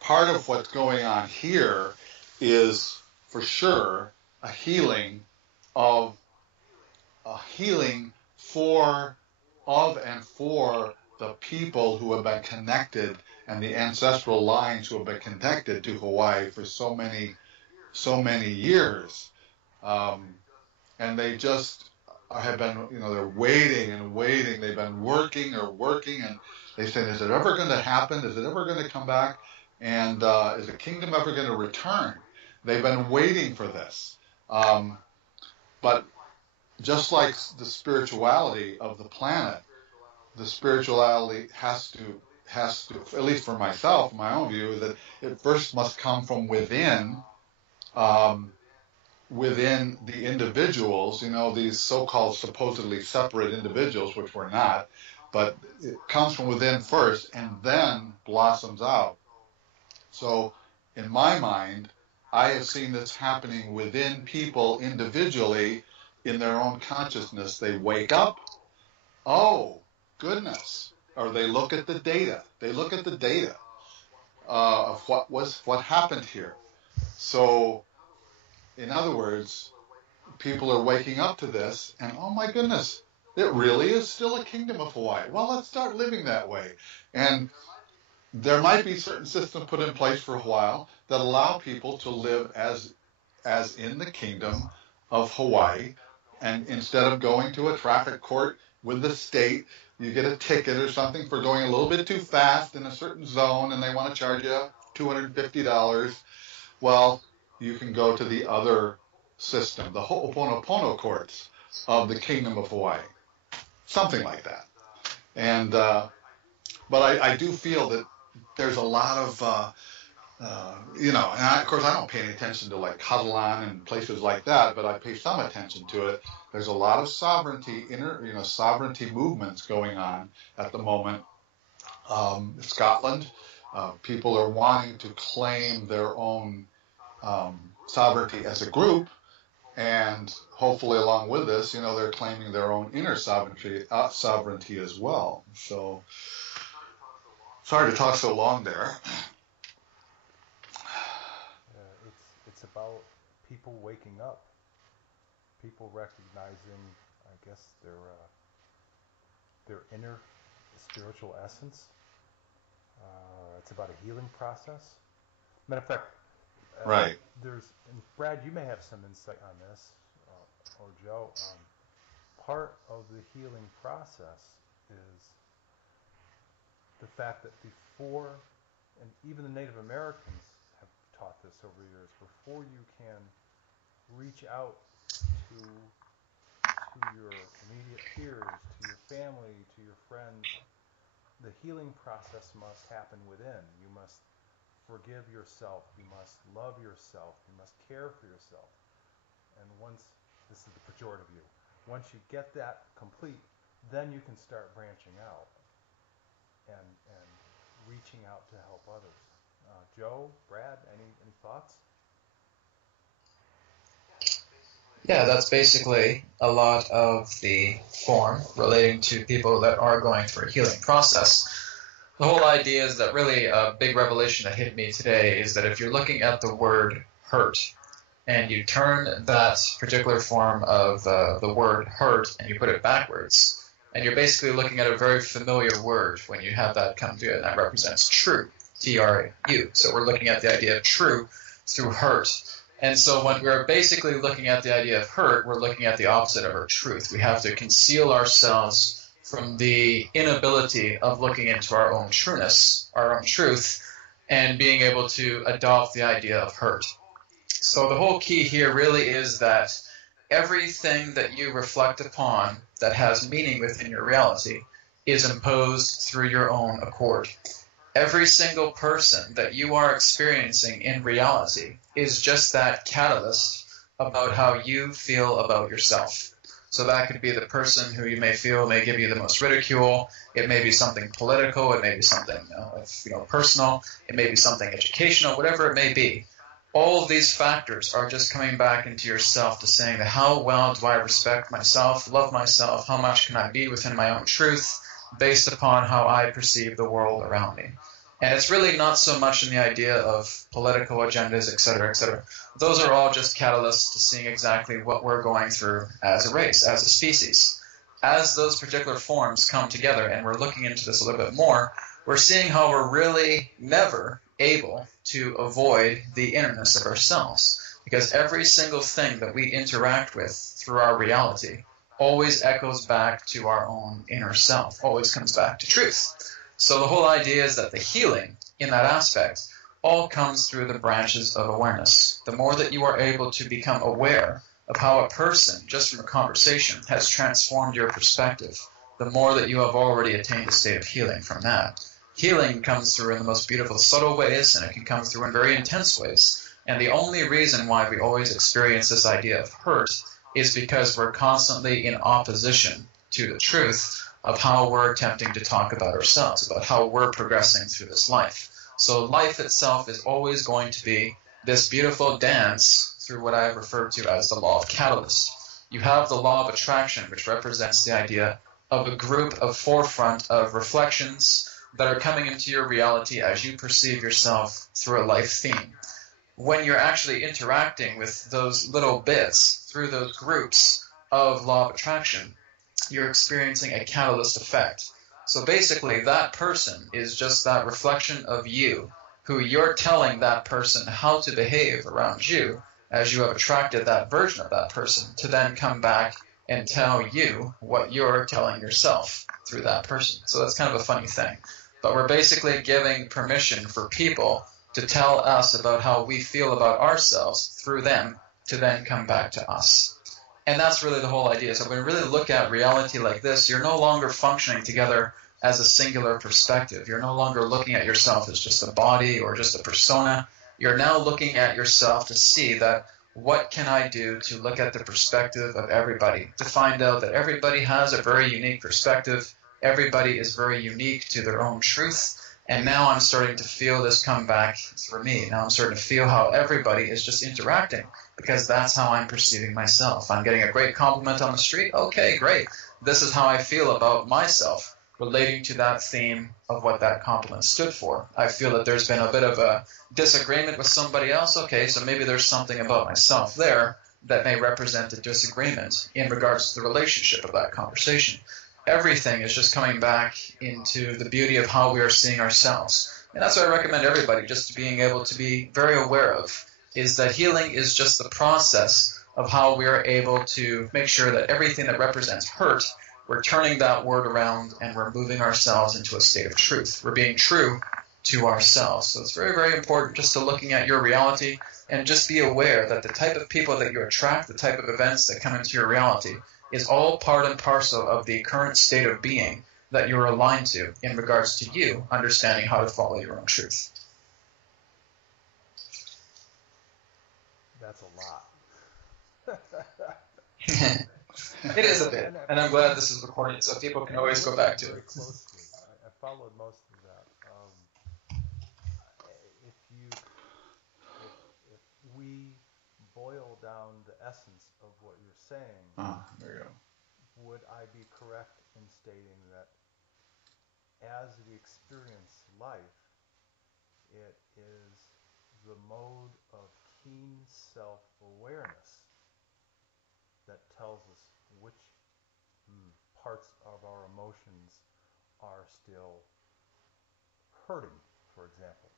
part of what's going on here is for sure a healing for the people who have been connected, and the ancestral lines who have been connected to Hawaii for so many years, and they just have been, they're waiting and waiting. They've been working, and they say, is it ever going to happen? Is it ever going to come back? And is the kingdom ever going to return? They've been waiting for this. But just like the spirituality of the planet, the spirituality has to, at least for myself, my own view, is that it first must come from within the individuals, these so-called supposedly separate individuals, which we're not, but it comes from within first and then blossoms out. So in my mind, I have seen this happening within people individually in their own consciousness. They wake up, oh, goodness, or they look at the data. Of what happened here. So, in other words, people are waking up to this, and oh my goodness, it really is still a kingdom of Hawaii. Well, let's start living that way. And there might be certain systems put in place for a while that allow people to live as in the kingdom of Hawaii, and instead of going to a traffic court with the state, you get a ticket or something for going a little bit too fast in a certain zone, and they want to charge you $250. Well, you can go to the other system, the Ho'oponopono courts of the Kingdom of Hawaii, something like that. And but I do feel that there's a lot of and of course I don't pay any attention to like Cuddle On and places like that, but I pay some attention to it. There's a lot of sovereignty movements going on at the moment. Scotland, people are wanting to claim their own sovereignty as a group, and hopefully along with this, they're claiming their own inner sovereignty as well. So sorry to talk so long there. It's about people waking up, people recognizing, I guess, their inner spiritual essence. It's about a healing process. Matter of fact, right. And Brad, you may have some insight on this, or Joe. Part of the healing process is the fact that before, and even the Native Americans have taught this over the years, before you can reach out to your immediate peers, to your family, to your friends, the healing process must happen within. You must forgive yourself. You must love yourself. You must care for yourself. And this is the pejorative view, once you get that complete, then you can start branching out and reaching out to help others. Joe, Brad, any thoughts? Yeah, that's basically a lot of the form relating to people that are going through a healing process. The whole idea is that really a big revelation that hit me today is that if you're looking at the word hurt and you turn that particular form of the word hurt and you put it backwards, and you're basically looking at a very familiar word when you have that come to it, and that represents true, T-R-U. So we're looking at the idea of true through hurt. And so when we're basically looking at the idea of hurt, we're looking at the opposite of our truth. We have to conceal ourselves from the inability of looking into our own trueness, our own truth, and being able to adopt the idea of hurt. So the whole key here really is that everything that you reflect upon that has meaning within your reality is imposed through your own accord. Every single person that you are experiencing in reality is just that catalyst about how you feel about yourself. So that could be the person who you may feel may give you the most ridicule. It may be something political. It may be something personal. It may be something educational, whatever it may be. All of these factors are just coming back into yourself to saying that how well do I respect myself, love myself, how much can I be within my own truth based upon how I perceive the world around me. And it's really not so much in the idea of political agendas, et cetera, et cetera. Those are all just catalysts to seeing exactly what we're going through as a race, as a species. As those particular forms come together, and we're looking into this a little bit more, we're seeing how we're really never able to avoid the innerness of ourselves. Because every single thing that we interact with through our reality always echoes back to our own inner self, always comes back to truth. So the whole idea is that the healing in that aspect all comes through the branches of awareness. The more that you are able to become aware of how a person, just from a conversation, has transformed your perspective, the more that you have already attained a state of healing from that. Healing comes through in the most beautiful, subtle ways, and it can come through in very intense ways. And the only reason why we always experience this idea of hurt is because we're constantly in opposition to the truth of how we're attempting to talk about ourselves, about how we're progressing through this life. So life itself is always going to be this beautiful dance through what I have referred to as the law of catalyst. You have the law of attraction, which represents the idea of a group of forefront of reflections that are coming into your reality as you perceive yourself through a life theme. When you're actually interacting with those little bits through those groups of law of attraction, you're experiencing a catalyst effect. So basically, that person is just that reflection of you, who you're telling that person how to behave around you as you have attracted that version of that person to then come back and tell you what you're telling yourself through that person. So that's kind of a funny thing. But we're basically giving permission for people to tell us about how we feel about ourselves through them to then come back to us. And that's really the whole idea. So when we really look at reality like this, you're no longer functioning together as a singular perspective. You're no longer looking at yourself as just a body or just a persona. You're now looking at yourself to see that what can I do to look at the perspective of everybody, to find out that everybody has a very unique perspective. Everybody is very unique to their own truth. And now I'm starting to feel this come back for me. Now I'm starting to feel how everybody is just interacting, because that's how I'm perceiving myself. I'm getting a great compliment on the street. Okay, great. This is how I feel about myself, relating to that theme of what that compliment stood for. I feel that there's been a bit of a disagreement with somebody else. Okay, so maybe there's something about myself there that may represent a disagreement in regards to the relationship of that conversation. Everything is just coming back into the beauty of how we are seeing ourselves. And that's what I recommend everybody just being able to be very aware of, is that healing is just the process of how we are able to make sure that everything that represents hurt, we're turning that word around and we're moving ourselves into a state of truth. We're being true to ourselves. So it's very, very important just to looking at your reality and just be aware that the type of people that you attract, the type of events that come into your reality, is all part and parcel of the current state of being that you're aligned to in regards to you understanding how to follow your own truth. That's a lot. It is a bit, and I'm glad this is recorded so people can always go back to very it. Closely. I followed most of that. If we boil down the essence of what you're saying, There you go. would I be correct in stating that as we experience life, it is the mode of keen self-awareness that tells us which parts of our emotions are still hurting, for example,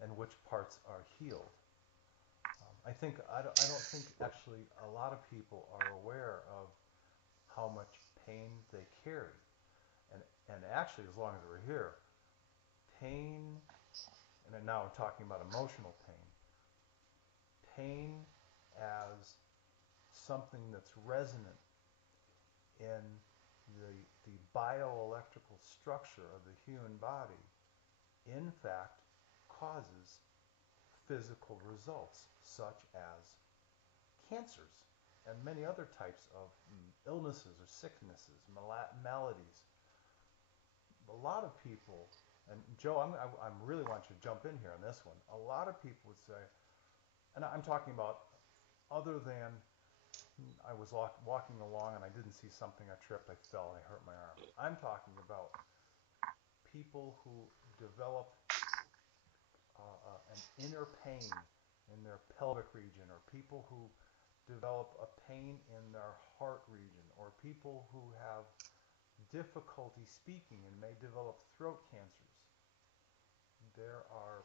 and which parts are healed? I don't think actually a lot of people are aware of how much pain they carry. And actually, as long as we're here, pain, and now I'm talking about emotional pain as something that's resonant in the bioelectrical structure of the human body, in fact, causes physical results such as cancers and many other types of illnesses or sicknesses, maladies. A lot of people, and Joe, I really want you to jump in here on this one. A lot of people would say, and I'm talking about other than I was walking along and I didn't see something, I tripped, I fell, and I hurt my arm. I'm talking about people who develop an inner pain in their pelvic region, or people who develop a pain in their heart region, or people who have difficulty speaking and may develop throat cancers. There are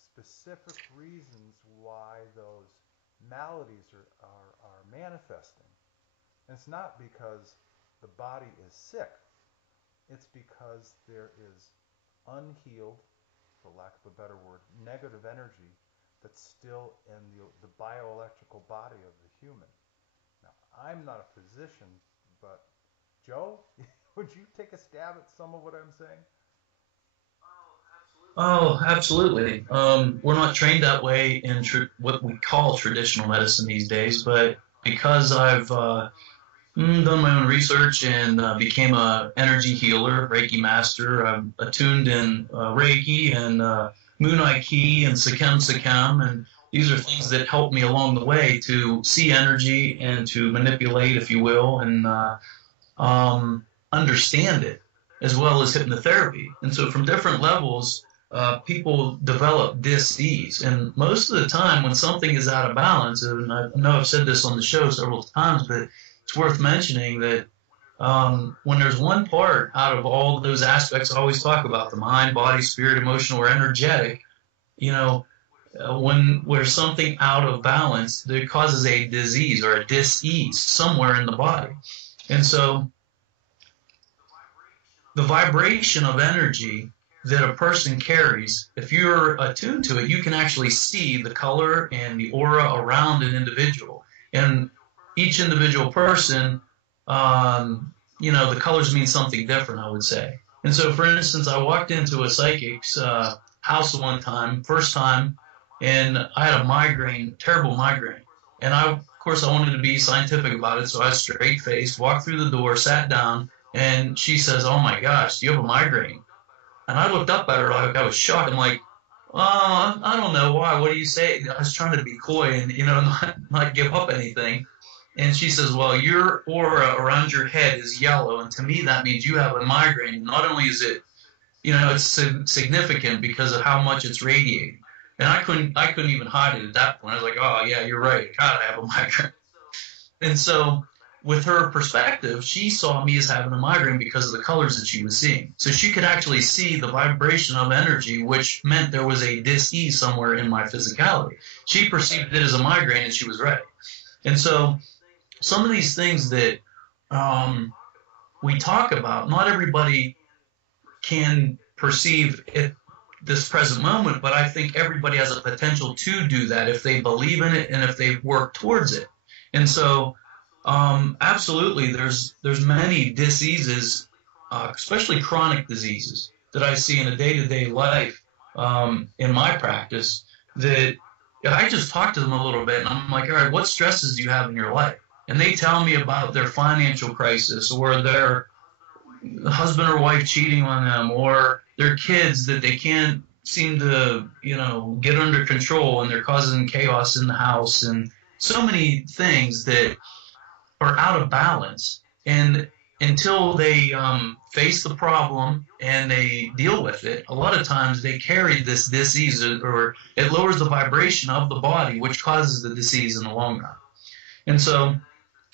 specific reasons why those maladies are manifesting. And it's not because the body is sick. It's because there is unhealed, for lack of a better word, negative energy that's still in the bioelectrical body of the human. Now, I'm not a physician, but Joe, would you take a stab at some of what I'm saying? Oh, absolutely. We're not trained that way in what we call traditional medicine these days, but because I've done my own research and became a energy healer, Reiki master, I'm attuned in Reiki and Moonai Ki and Sakem, and these are things that help me along the way to see energy and to manipulate, if you will, and understand it, as well as hypnotherapy. And so from different levels, people develop dis-ease. And most of the time when something is out of balance, and I know I've said this on the show several times, but it's worth mentioning that when there's one part out of all of those aspects I always talk about, the mind, body, spirit, emotional, or energetic, when there's something out of balance, that causes a disease or a dis-ease somewhere in the body. And so the vibration of energy that a person carries, if you're attuned to it, you can actually see the color and the aura around an individual. And each individual person, the colors mean something different, I would say. And so, for instance, I walked into a psychic's house one time, first time, and I had a migraine, terrible migraine. And of course, I wanted to be scientific about it, so I straight faced, walked through the door, sat down, and she says, "Oh my gosh, do you have a migraine?" And I looked up at her like I was shocked. I'm like, I don't know why. What do you say? I was trying to be coy and, not give up anything. And she says, well, your aura around your head is yellow, and to me that means you have a migraine. Not only is it, it's significant because of how much it's radiating. And I couldn't even hide it at that point. I was like, oh yeah, you're right. God, I have a migraine. And so with her perspective, she saw me as having a migraine because of the colors that she was seeing. So she could actually see the vibration of energy, which meant there was a dis-ease somewhere in my physicality. She perceived it as a migraine, and she was right. And so some of these things that we talk about, not everybody can perceive at this present moment, but I think everybody has a potential to do that if they believe in it and if they work towards it. And so absolutely, there's many diseases, especially chronic diseases, that I see in a day-to-day life in my practice that I just talk to them a little bit, and I'm like, all right, what stresses do you have in your life? And they tell me about their financial crisis, or their husband or wife cheating on them, or their kids that they can't seem to, get under control, and they're causing chaos in the house, and so many things that are out of balance. And until they face the problem and they deal with it, a lot of times they carry this disease, or it lowers the vibration of the body, which causes the disease in the long run. And so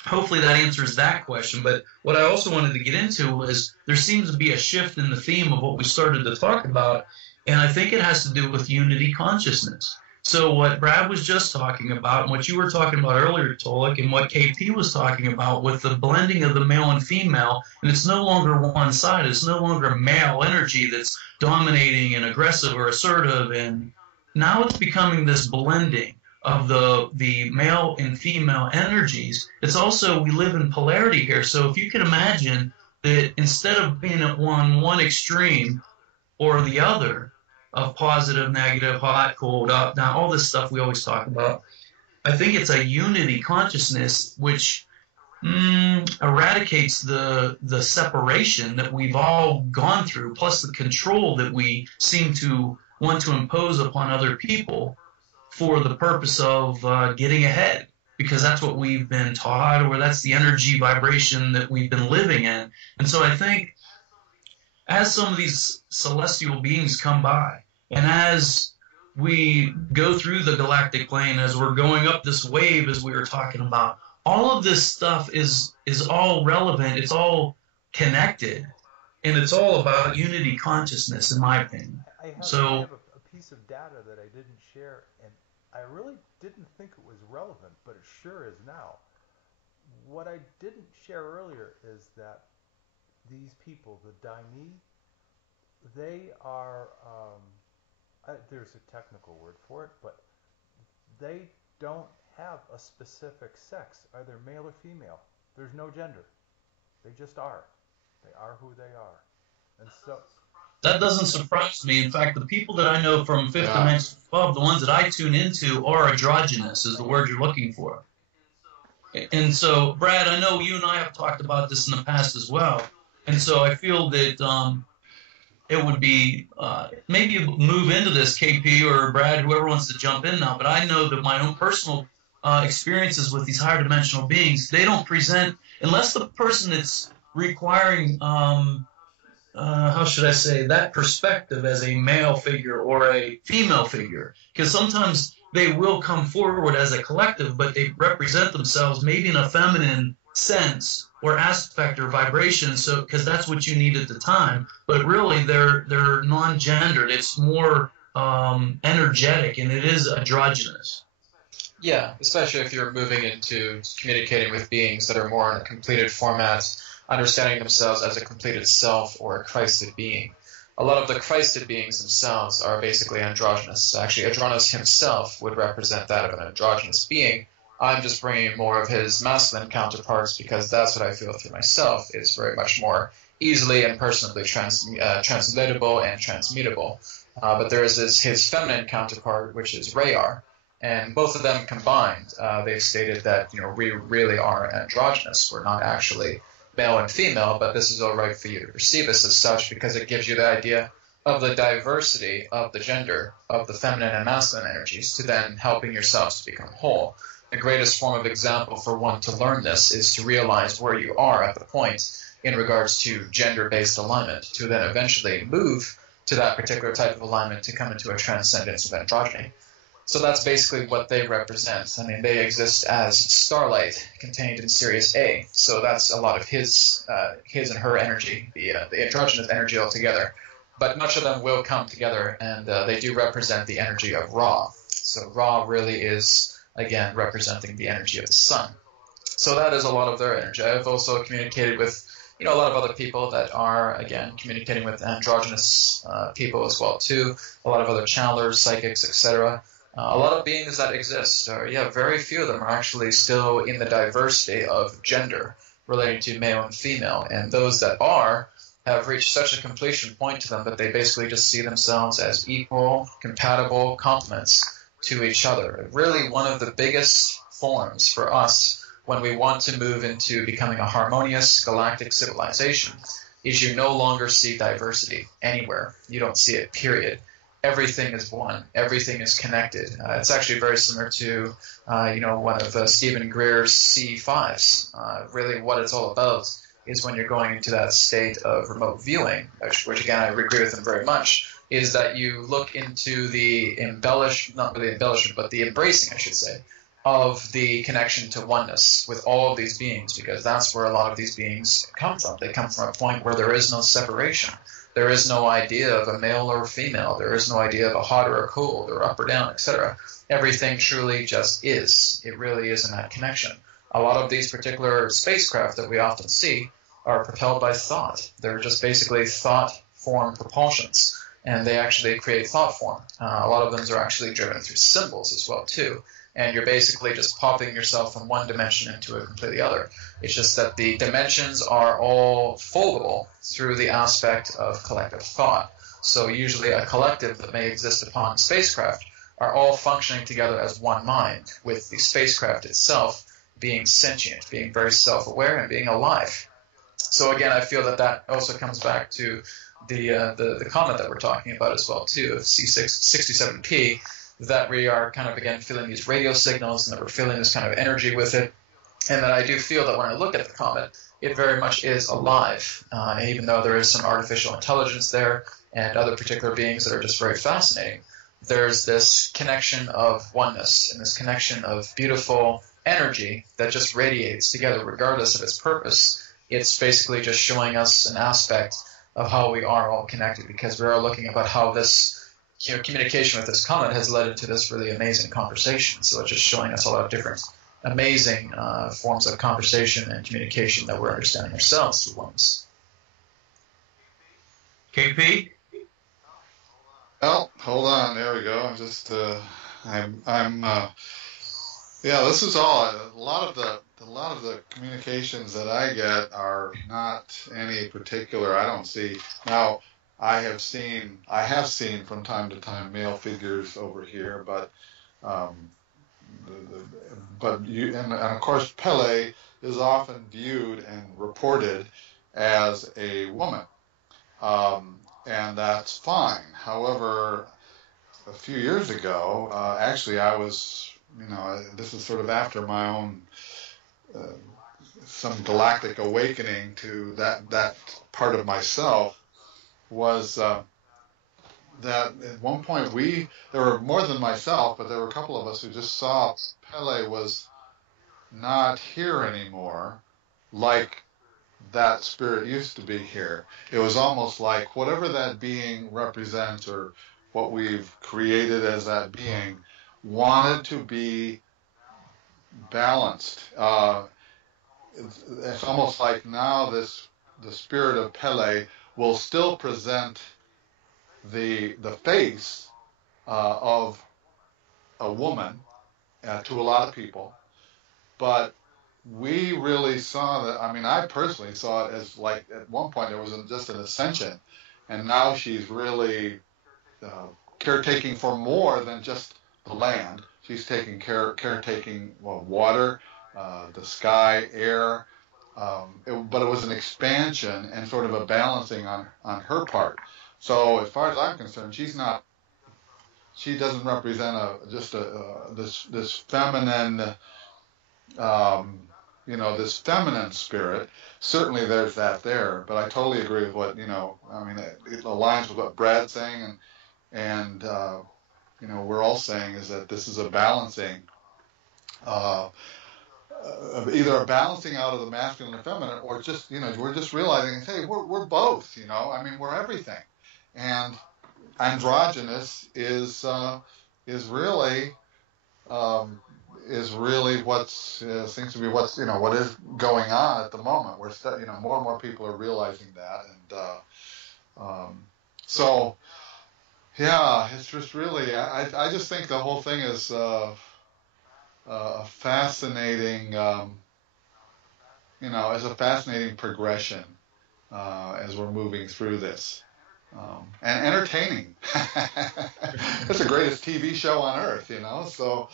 hopefully that answers that question. But what I also wanted to get into was there seems to be a shift in the theme of what we started to talk about, and I think it has to do with unity consciousness. So what Brad was just talking about, and what you were talking about earlier, Tolik, and what KP was talking about with the blending of the male and female, and it's no longer one side. It's no longer male energy that's dominating and aggressive or assertive, and now it's becoming this blending of the male and female energies. It's also, we live in polarity here. So if you can imagine that instead of being at one extreme or the other, of positive, negative, hot, cold, up, down, all this stuff we always talk about, I think it's a unity consciousness which eradicates the separation that we've all gone through, plus the control that we seem to want to impose upon other people for the purpose of getting ahead, because that's what we've been taught, or that's the energy vibration that we've been living in. And so I think as some of these celestial beings come by, and as we go through the galactic plane, as we're going up this wave, as we were talking about, all of this stuff is all relevant. It's all connected, and it's all about unity consciousness, in my opinion. I have a piece of data that I didn't share, and I really didn't think it was relevant, but it sure is now. What I didn't share earlier is that these people, the Daini, they are, there's a technical word for it, but they don't have a specific sex, either male or female. There's no gender. They just are. They are who they are. And so that doesn't surprise me. In fact, the people that I know from Fifth Dimension above, the ones that I tune into, are androgynous, is the word you're looking for. And so, Brad, I know you and I have talked about this in the past as well. And so I feel that it would be maybe move into this, KP or Brad, whoever wants to jump in now. But I know that my own personal experiences with these higher dimensional beings, they don't present, unless the person that's requiring, how should I say, that perspective as a male figure or a female figure. Because sometimes they will come forward as a collective, but they represent themselves maybe in a feminine sense or aspect or vibration, so because that's what you need at the time. But really, they're non-gendered. It's more energetic, and it is androgynous. Yeah, especially if you're moving into communicating with beings that are more in a completed format, understanding themselves as a completed self or a Christed being. A lot of the Christed beings themselves are basically androgynous. Actually, Adronos himself would represent that of an androgynous being. I'm just bringing more of his masculine counterparts because that's what I feel through myself is very much more easily and personally translatable and transmutable. But there is his feminine counterpart, which is Rayar, and both of them combined, they've stated that we really are androgynous. We're not actually male and female, but this is all right for you to perceive us as such because it gives you the idea of the diversity of the gender, of the feminine and masculine energies, to then helping yourselves to become whole. The greatest form of example for one to learn this is to realize where you are at the point in regards to gender-based alignment, to then eventually move to that particular type of alignment to come into a transcendence of androgyny. So that's basically what they represent. I mean, they exist as starlight contained in Sirius A. So that's a lot of his and her energy, the androgynous energy altogether. But much of them will come together, and they do represent the energy of Ra. So Ra really is, again, representing the energy of the sun. So that is a lot of their energy. I've also communicated with a lot of other people that are, again, communicating with androgynous people as well, too. A lot of other channelers, psychics, etc. A lot of beings that exist, very few of them are actually still in the diversity of gender relating to male and female. And those that are have reached such a completion point to them that they basically just see themselves as equal, compatible complements to each other. Really one of the biggest forms for us when we want to move into becoming a harmonious galactic civilization is you no longer see diversity anywhere. You don't see it, period. Everything is one. Everything is connected. It's actually very similar to, one of Stephen Greer's C5s. Really what it's all about is when you're going into that state of remote viewing, which again, I agree with him very much, is that you look into the not really embellishment, but the embracing, I should say, of the connection to oneness with all of these beings, because that's where a lot of these beings come from. They come from a point where there is no separation. There is no idea of a male or a female. There is no idea of a hot or a cold or up or down, etc. Everything truly just is. It really is in that connection. A lot of these particular spacecraft that we often see are propelled by thought. They're just basically thought form propulsions, and they actually create thought form. A lot of them are actually driven through symbols as well, too. And you're basically just popping yourself from one dimension into a completely other. It's just that the dimensions are all foldable through the aspect of collective thought. So usually a collective that may exist upon spacecraft are all functioning together as one mind, with the spacecraft itself being sentient, being very self-aware, and being alive. So again, I feel that also comes back to the comet that we're talking about as well, too, of C67P, that we are kind of, again, feeling these radio signals and that we're feeling this kind of energy with it. And that I do feel that when I look at the comet, it very much is alive, even though there is some artificial intelligence there and other particular beings that are just very fascinating. There's this connection of oneness and this connection of beautiful energy that just radiates together regardless of its purpose. It's basically just showing us an aspect of how we are all connected, because we are looking about how this communication with this comet has led into this really amazing conversation. So it's just showing us a lot of different amazing forms of conversation and communication that we're understanding ourselves through oneness. KP? Well, hold on. There we go. I'm just, this is all. A lot of the communications that I get are not any particular. I don't see now. I have seen from time to time male figures over here, but and of course Pele is often viewed and reported as a woman, and that's fine. However, a few years ago, actually, I was, this is sort of after my own some galactic awakening to that part of myself. Was that at one point there were more than myself, but there were a couple of us who just saw Pele was not here anymore, like that spirit used to be here. It was almost like whatever that being represents or what we've created as that being wanted to be balanced. It's almost like now the spirit of Pele will still present the face of a woman to a lot of people, but we really saw that. I mean, I personally saw it as like at one point there was just an ascension, and now she's really caretaking for more than just the land. She's taking caretaking water, the sky, air. But it was an expansion and sort of a balancing on her part. So as far as I'm concerned, she doesn't represent this feminine, this feminine spirit. Certainly there's that there, but I totally agree with what, I mean, it aligns with what Brad's saying, and we're all saying is that this is a balancing, either a balancing out of the masculine and feminine, or just, we're just realizing, hey, we're both, I mean, we're everything. And androgynous is really what seems to be what's what is going on at the moment. We're more and more people are realizing that, and so yeah, it's just really I just think the whole thing is a fascinating is a fascinating progression as we're moving through this. And entertaining. It's the greatest TV show on earth, so,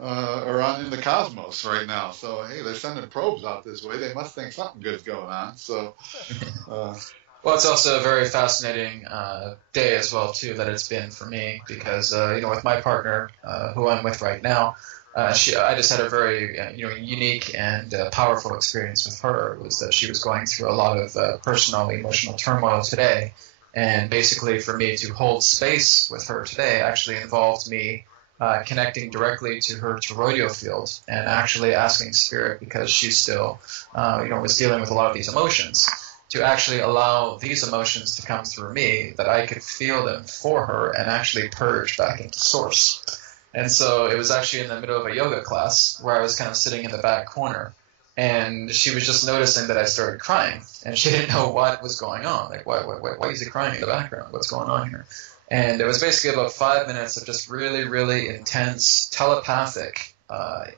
or in the cosmos right now. So, hey, they're sending probes out this way. They must think something good's going on. So, well, it's also a very fascinating day as well, too, that it's been for me because, with my partner, who I'm with right now, I just had a very, unique and powerful experience with her. Was that she was going through a lot of personal, emotional turmoil today. And basically for me to hold space with her today actually involved me connecting directly to her toroidal field and actually asking Spirit, because she's still, was dealing with a lot of these emotions, to actually allow these emotions to come through me, that I could feel them for her and actually purge back into source. And so it was actually in the middle of a yoga class where I was kind of sitting in the back corner. And she was just noticing that I started crying, and she didn't know what was going on. Like, why is he crying in the background? What's going on here? And it was basically about 5 minutes of just really, really intense telepathic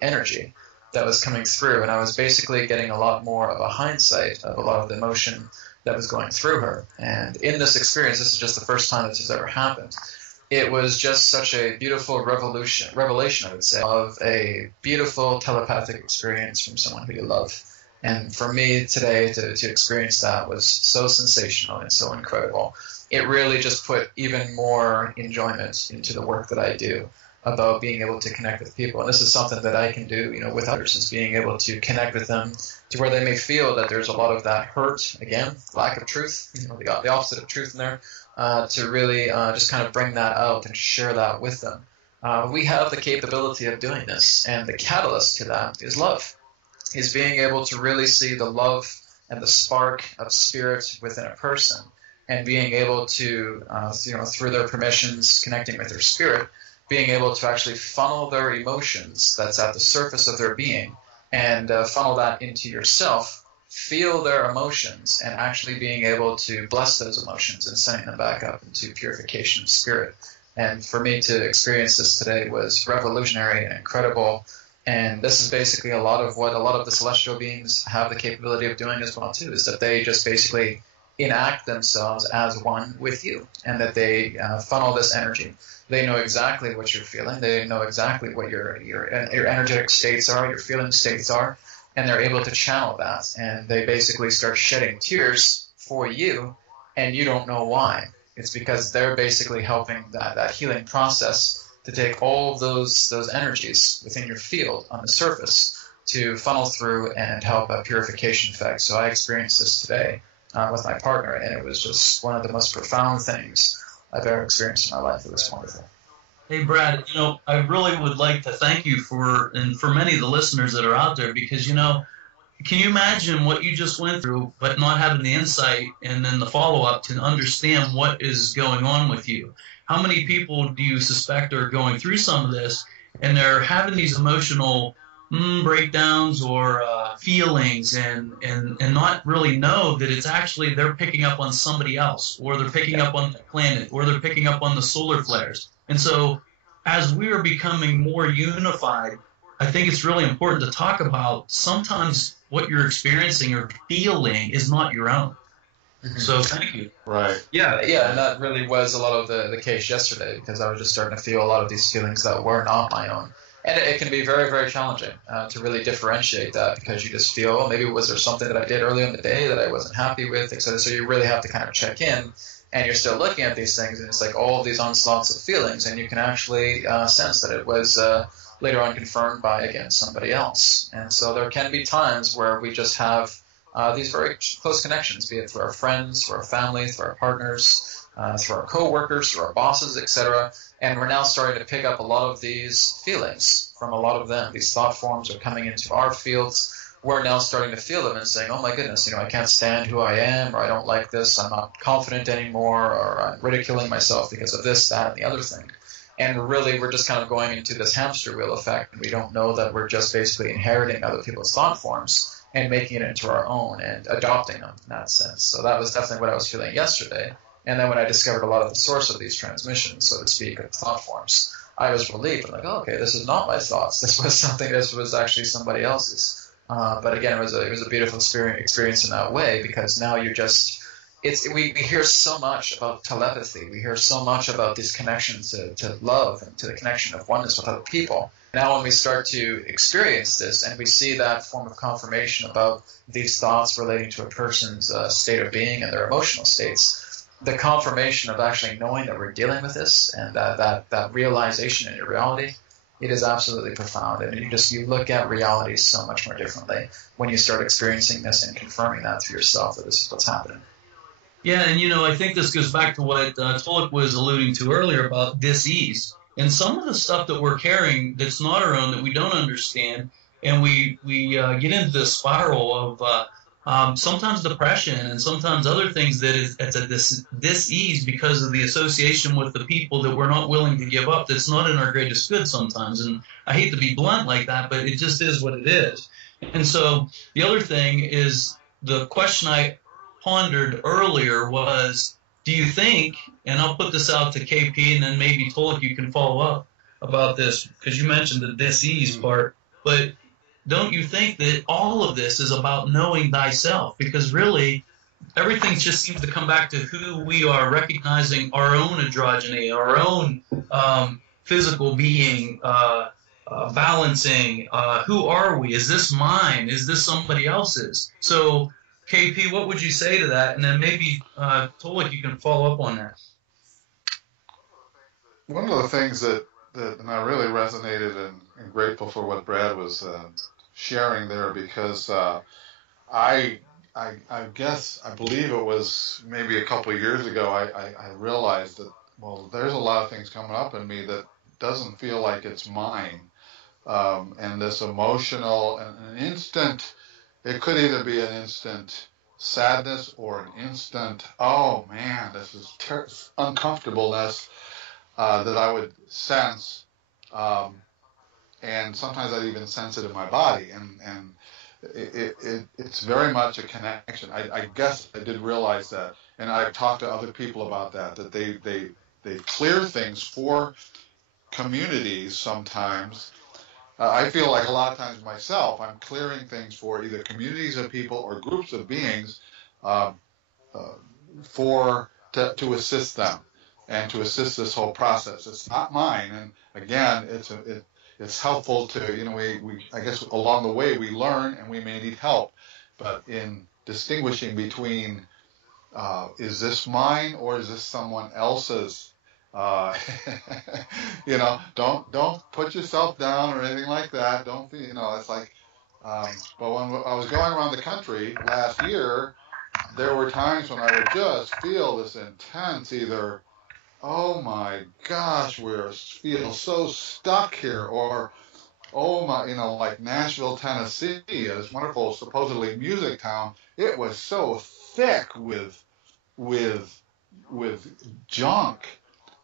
energy that was coming through. And I was basically getting a lot more of a hindsight of a lot of the emotion that was going through her. And in this experience, this is just the first time this has ever happened. It was just such a beautiful revelation, I would say, of a beautiful telepathic experience from someone who you love. And for me today to experience that was so sensational and so incredible. It really just put even more enjoyment into the work that I do about being able to connect with people. And this is something that I can do, with others, is being able to connect with them to where they may feel that there's a lot of that hurt, again, lack of truth, the opposite of truth in there. To really just kind of bring that out and share that with them. We have the capability of doing this, and the catalyst to that is love, is being able to really see the love and the spark of spirit within a person, and being able to, through their permissions, connecting with their spirit, being able to actually funnel their emotions that's at the surface of their being and funnel that into yourself, feel their emotions, and actually being able to bless those emotions and sending them back up into purification of spirit. And for me to experience this today was revolutionary and incredible. And this is basically a lot of what a lot of the celestial beings have the capability of doing as well too, is that they just basically enact themselves as one with you, and that they funnel this energy. They know exactly what you're feeling. They know exactly what your energetic states are, your feeling states are. And they're able to channel that, and they basically start shedding tears for you, and you don't know why. It's because they're basically helping that healing process to take all of those energies within your field on the surface to funnel through and help a purification effect. So I experienced this today with my partner, and it was just one of the most profound things I've ever experienced in my life. It was wonderful. Hey, Brad, I really would like to thank you for many of the listeners that are out there, because, can you imagine what you just went through, but not having the insight and then the follow-up to understand what is going on with you? How many people do you suspect are going through some of this, and they're having these emotional breakdowns or feelings and not really know that it's actually they're picking up on somebody else, or they're picking up on the planet, or they're picking up on the solar flares? And so as we are becoming more unified, I think it's really important to talk about sometimes what you're experiencing or feeling is not your own. Mm-hmm. So thank you. Right. Yeah, and that really was a lot of the case yesterday, because I was just starting to feel a lot of these feelings that were not my own. And it can be very, very challenging to really differentiate that, because you just feel, oh, maybe was there something that I did early in the day that I wasn't happy with, etc. So you really have to kind of check in, and you're still looking at these things, and it's like all of these onslaughts of feelings, and you can actually sense that it was later on confirmed by, again, somebody else. And so there can be times where we just have these very close connections, be it through our friends, through our family, through our partners, through our co-workers, through our bosses, etc. And we're now starting to pick up a lot of these feelings from a lot of them. These thought forms are coming into our fields. We're now starting to feel them and saying, oh my goodness, I can't stand who I am, or I don't like this, I'm not confident anymore, or I'm ridiculing myself because of this, that, and the other thing. And really, we're just kind of going into this hamster wheel effect, and we don't know that we're just basically inheriting other people's thought forms and making it into our own and adopting them in that sense. So that was definitely what I was feeling yesterday. And then when I discovered a lot of the source of these transmissions, so to speak, of thought forms, I was relieved. I'm like, oh, okay, this is not my thoughts. This was actually somebody else's. But again, it was a beautiful experience in that way, because now you're just, we hear so much about telepathy. We hear so much about these connections to love and to the connection of oneness with other people. Now when we start to experience this and we see that form of confirmation about these thoughts relating to a person's state of being and their emotional states, the confirmation of actually knowing that we're dealing with this and that realization in your reality, it is absolutely profound. And you look at reality so much more differently when you start experiencing this and confirming that to yourself that this is what's happening. Yeah, and I think this goes back to what Tolek was alluding to earlier about dis-ease. And some of the stuff that we're carrying that's not our own, that we don't understand, and we get into this spiral of sometimes depression and sometimes other things that it's a dis-ease because of the association with the people that we're not willing to give up, that's not in our greatest good sometimes. And I hate to be blunt like that, but it just is what it is. And so the other thing is, the question I pondered earlier was, do you think, and I'll put this out to KP and then maybe Tolek, you can follow up about this, because you mentioned the dis-ease part, but don't you think that all of this is about knowing thyself? Because really, everything just seems to come back to who we are, recognizing our own androgyny, our own physical being, balancing, who are we? Is this mine? Is this somebody else's? So KP, what would you say to that? And then maybe, Tolek, you can follow up on that. One of the things that and I really resonated and grateful for what Brad was sharing there, because I guess, I believe it was maybe a couple of years ago, I realized that, well, there's a lot of things coming up in me that doesn't feel like it's mine. And this emotional, an instant, it could either be an instant sadness or an instant, oh man, this is uncomfortableness that I would sense, and sometimes I'd even sense it in my body, and it's very much a connection. I guess I did realize that, and I've talked to other people about that they clear things for communities sometimes. I feel like a lot of times myself, I'm clearing things for either communities of people or groups of beings to assist them and to assist this whole process. It's not mine, and again, it's helpful to, we I guess along the way we learn and we may need help, but in distinguishing between is this mine or is this someone else's? Don't put yourself down or anything like that. Don't be, it's like, but when I was going around the country last year, there were times when I would just feel this intense, either, oh my gosh, feel so stuck here, or, oh my, like Nashville, Tennessee, this wonderful, supposedly music town, it was so thick with junk.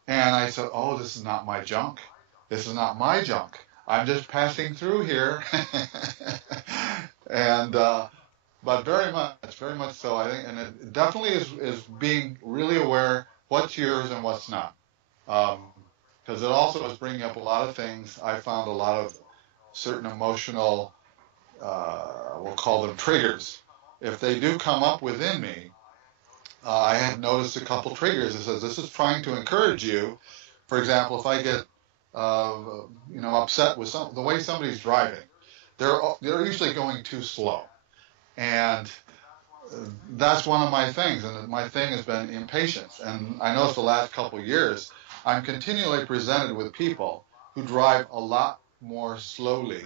And I said, oh, this is not my junk. This is not my junk. I'm just passing through here. And, but very much so, I think, and it definitely is being really aware what's yours and what's not. Because it also is bringing up a lot of things. I found a lot certain emotional, we'll call them triggers. If they do come up within me, I have noticed a couple triggers. It says this is trying to encourage you. For example, if I get upset with the way somebody's driving, they're usually going too slow, and that's one of my things. And my thing has been impatience. And I noticed the last couple of years, I'm continually presented with people who drive a lot more slowly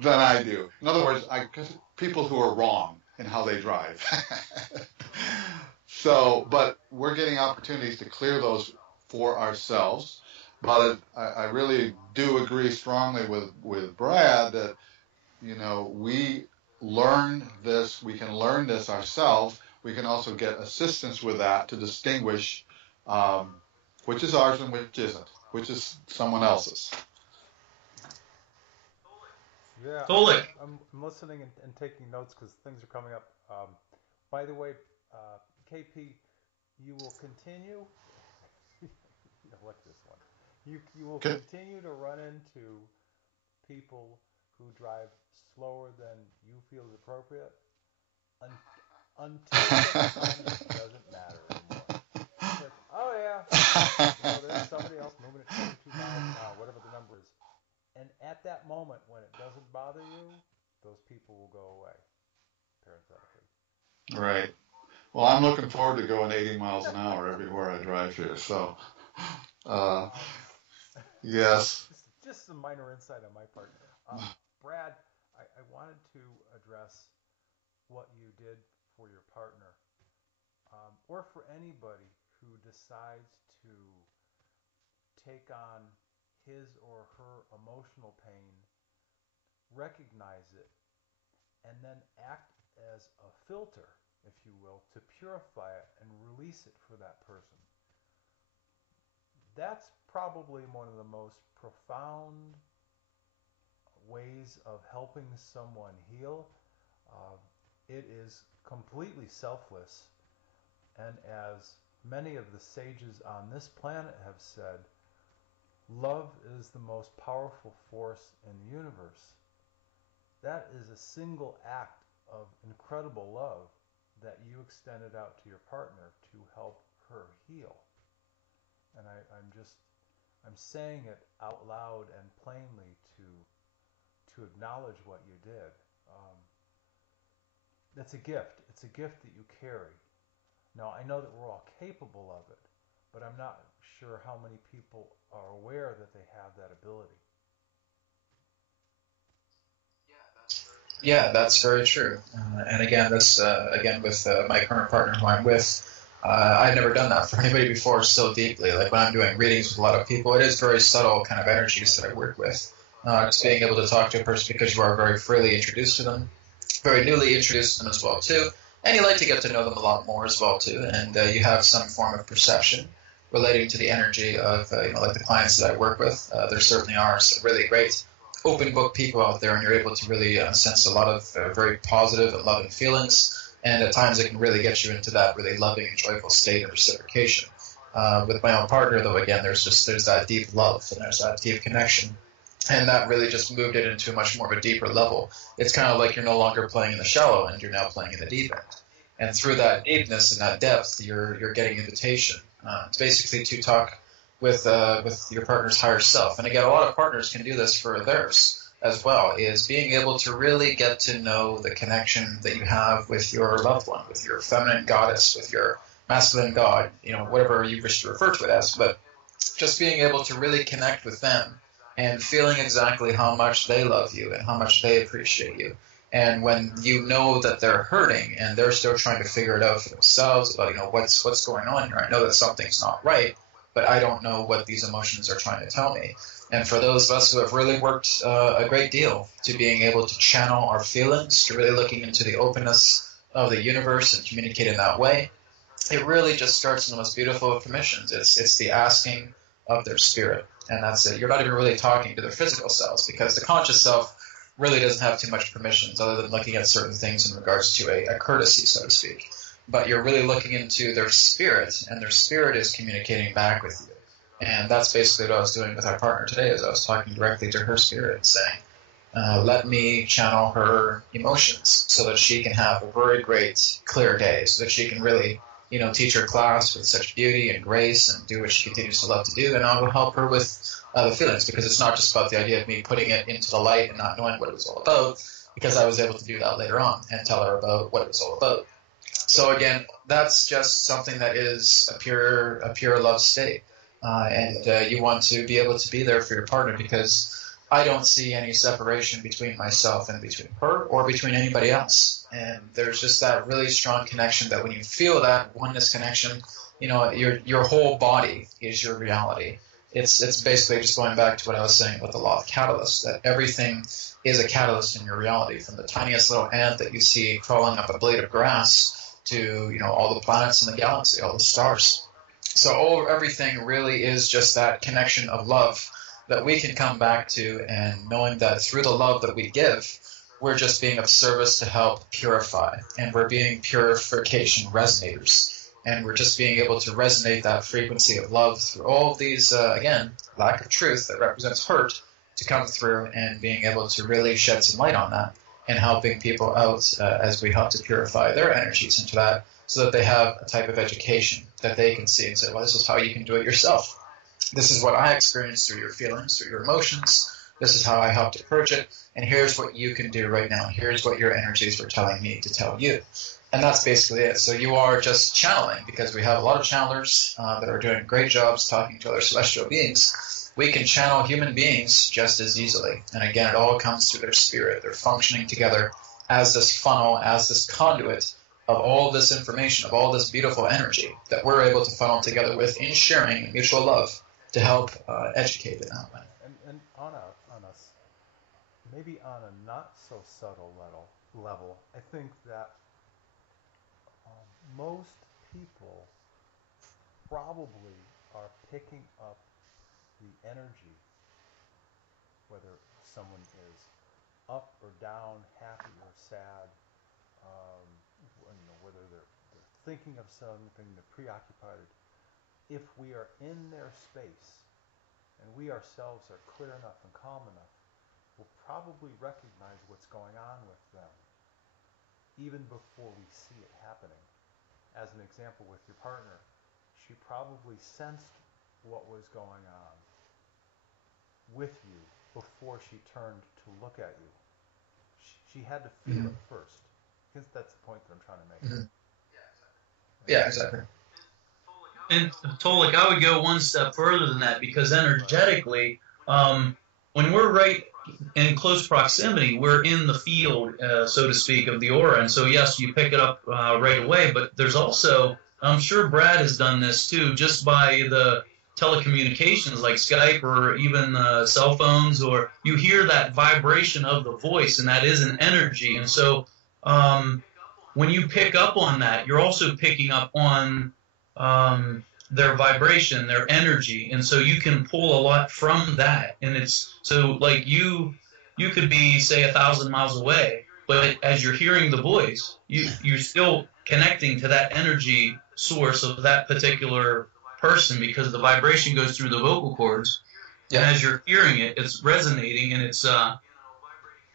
than I do. In other words, people who are wrong in how they drive. So, but we're getting opportunities to clear those for ourselves. But I really do agree strongly with Brad that, we can learn this ourselves. We can also get assistance with that to distinguish which is ours and which isn't, which is someone else's. Yeah, Tolik. I'm listening and taking notes because things are coming up. By the way, KP, you will continue. I like this one. You will Okay. continue to run into people who drive slower than you feel is appropriate until the time it doesn't matter anymore. It's like, oh yeah, there's somebody else moving at 22 miles an hour, whatever the number is. And at that moment when it doesn't bother you, those people will go away, parenthetically. Right. Well, I'm looking forward to going 80 miles an hour everywhere I drive here. So, uh, yes. Just some minor insight on my part. Brad, I wanted to address what you did for your partner, or for anybody who decides to take on his or her emotional pain, recognize it, and then act as a filter, if you will, to purify it and release it for that person. That's probably one of the most profound ways of helping someone heal. Uh, it is completely selfless, and as many of the sages on this planet have said, love is the most powerful force in the universe. That is a single act of incredible love that you extended out to your partner to help her heal. And I'm saying it out loud and plainly to acknowledge what you did. That's a gift. It's a gift that you carry. Now, I know that we're all capable of it, but I'm not sure how many people are aware that they have that ability. Yeah, that's very true. And again, with my current partner who I'm with, I've never done that for anybody before so deeply. Like when I'm doing readings with a lot of people, it is very subtle kind of energies that I work with. Just being able to talk to a person because you are very freely introduced to them, very newly introduced to them as well too, and you like to get to know them a lot more as well too, and you have some form of perception relating to the energy of like the clients that I work with. There certainly are some really great open book people out there, and you're able to really sense a lot of very positive and loving feelings, and at times it can really get you into that really loving and joyful state of reciprocation. With my own partner, though, again, there's that deep love and there's that deep connection, and that really just moved it into much more of a deeper level. It's kind of like you're no longer playing in the shallow end, you're now playing in the deep end, and through that deepness and that depth, you're getting invitation. It's basically to talk with your partner's higher self. And again, a lot of partners can do this for theirs as well, is being able to really get to know the connection that you have with your loved one, with your feminine goddess, with your masculine god, whatever you wish to refer to it as, but just being able to really connect with them and feeling exactly how much they love you and how much they appreciate you. And when you know that they're hurting and they're still trying to figure it out for themselves about, what's going on here, I know that something's not right, but I don't know what these emotions are trying to tell me. And for those of us who have really worked a great deal to being able to channel our feelings, to really looking into the openness of the universe and communicate in that way, it really just starts in the most beautiful of permissions. It's the asking of their spirit, and that's it. You're not even really talking to their physical selves, because the conscious self really doesn't have too much permissions other than looking at certain things in regards to a courtesy, so to speak. But you're really looking into their spirit, and their spirit is communicating back with you. And that's basically what I was doing with our partner today, is I was talking directly to her spirit and saying, let me channel her emotions so that she can have a very great, clear day, so that she can really, teach her class with such beauty and grace and do what she continues to love to do. And I will help her with the feelings, because it's not just about the idea of me putting it into the light and not knowing what it was all about, because I was able to do that later on and tell her about what it was all about. So again, that's just something that is a pure love state. And you want to be able to be there for your partner, because I don't see any separation between myself and between her or between anybody else. And there's just that really strong connection that when you feel that oneness connection, your whole body is your reality. It's basically just going back to what I was saying about the law of catalyst, that everything is a catalyst in your reality, from the tiniest little ant that you see crawling up a blade of grass to, all the planets in the galaxy, all the stars. So everything really is just that connection of love that we can come back to, and knowing that through the love that we give, we're just being of service to help purify, and we're being purification resonators, and we're just being able to resonate that frequency of love through all of these, again, lack of truth that represents hurt, to come through, and being able to really shed some light on that, and helping people out as we help to purify their energies into that, so that they have a type of education that they can see and say, well, this is how you can do it yourself. This is what I experienced through your feelings, through your emotions. This is how I helped to purge it. And here's what you can do right now. Here's what your energies were telling me to tell you. And that's basically it. So you are just channeling, because we have a lot of channelers that are doing great jobs talking to other celestial beings. We can channel human beings just as easily. And again, it all comes through their spirit. They're functioning together as this funnel, as this conduit of all this information, of all this beautiful energy that we're able to funnel together with in sharing mutual love to help educate it that way. And on a maybe on a not so subtle level, I think that most people probably are picking up the energy, whether someone is up or down, happy or sad, whether they're thinking of something, they're preoccupied. If we are in their space and we ourselves are clear enough and calm enough, we'll probably recognize what's going on with them even before we see it happening. As an example, with your partner, she probably sensed what was going on with you before she turned to look at you. She had to feel it first. I guess that's the point that I'm trying to make. Yeah, exactly. And Tolik, I would go one step further than that, because energetically, when we're right in close proximity, we're in the field, so to speak, of the aura. And so, yes, you pick it up right away. But there's also, I'm sure Brad has done this too, just by the telecommunications like Skype or even cell phones, or you hear that vibration of the voice, and that is an energy. And so when you pick up on that, you're also picking up on their vibration, their energy, and so you can pull a lot from that. And it's so like you could be, say, 1,000 miles away, but as you're hearing the voice, you're still connecting to that energy source of that particular person, because the vibration goes through the vocal cords, and as you're hearing it, it's resonating, and it's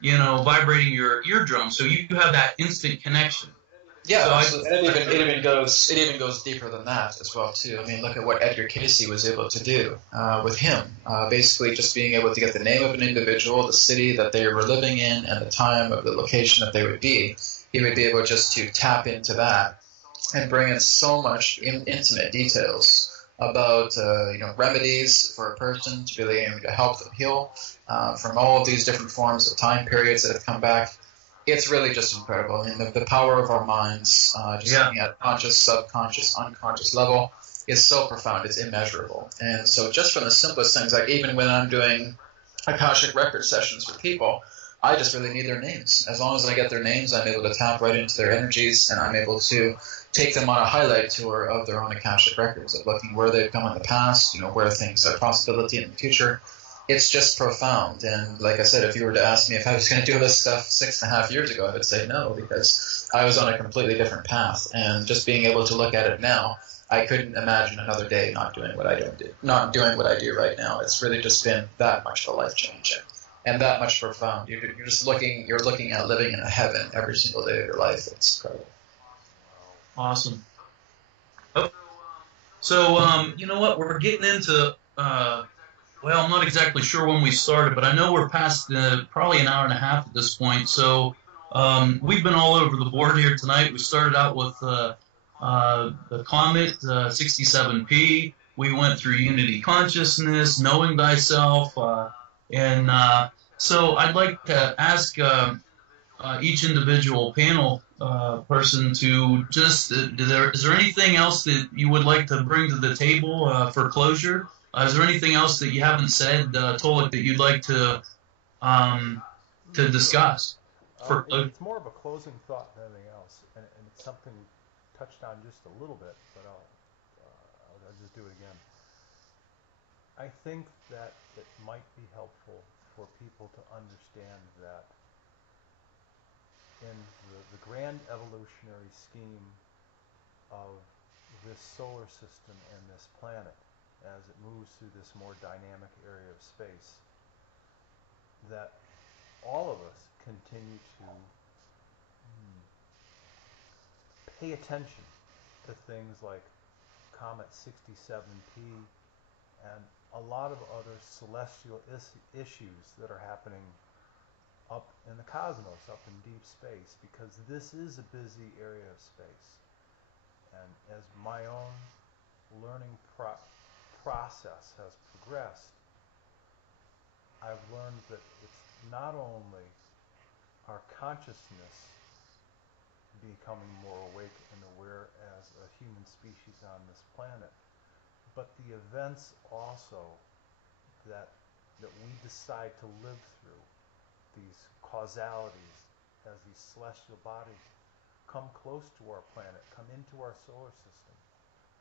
vibrating your eardrum, so you have that instant connection. Yeah, so it even goes deeper than that as well too. I mean, look at what Edgar Casey was able to do with him. Basically, just being able to get the name of an individual, the city that they were living in, and the time of the location that they would be. He would be able just to tap into that and bring in so much intimate details about remedies for a person to really aim to help them heal from all of these different forms of time periods that have come back. It's really just incredible. I mean, the power of our minds, looking at conscious, subconscious, unconscious level, is so profound. It's immeasurable. And so just from the simplest things, like even when I'm doing Akashic record sessions for people, I just really need their names. As long as I get their names, I'm able to tap right into their energies, and I'm able to take them on a highlight tour of their own Akashic records, of looking where they've come in the past, where things are possibility in the future. It's just profound. And like I said, if you were to ask me if I was going to do this stuff 6.5 years ago, I would say no, because I was on a completely different path, and just being able to look at it now, I couldn't imagine another day not doing what I do right now. It's really just been that much of a life change and that much profound. You're looking at living in a heaven every single day of your life. It's incredible. Awesome. Oh, so you know what? We're getting into well, I'm not exactly sure when we started, but I know we're past probably an hour and a half at this point. So we've been all over the board here tonight. We started out with the Comet 67P. We went through Unity Consciousness, Knowing Thyself, and so I'd like to ask each individual panel person to just, is there anything else that you would like to bring to the table for closure? Is there anything else that you haven't said, Tolik, that you'd like to discuss? It's more of a closing thought than anything else, and it's something we touched on just a little bit, but I'll just do it again. I think that it might be helpful for people to understand that in the grand evolutionary scheme of this solar system and this planet, as it moves through this more dynamic area of space, that all of us continue to pay attention to things like Comet 67P and a lot of other celestial issues that are happening up in the cosmos, up in deep space, because this is a busy area of space. And as my own learning process has progressed, I've learned that it's not only our consciousness becoming more awake and aware as a human species on this planet, but the events also that we decide to live through, these causalities as these celestial bodies come close to our planet, come into our solar system.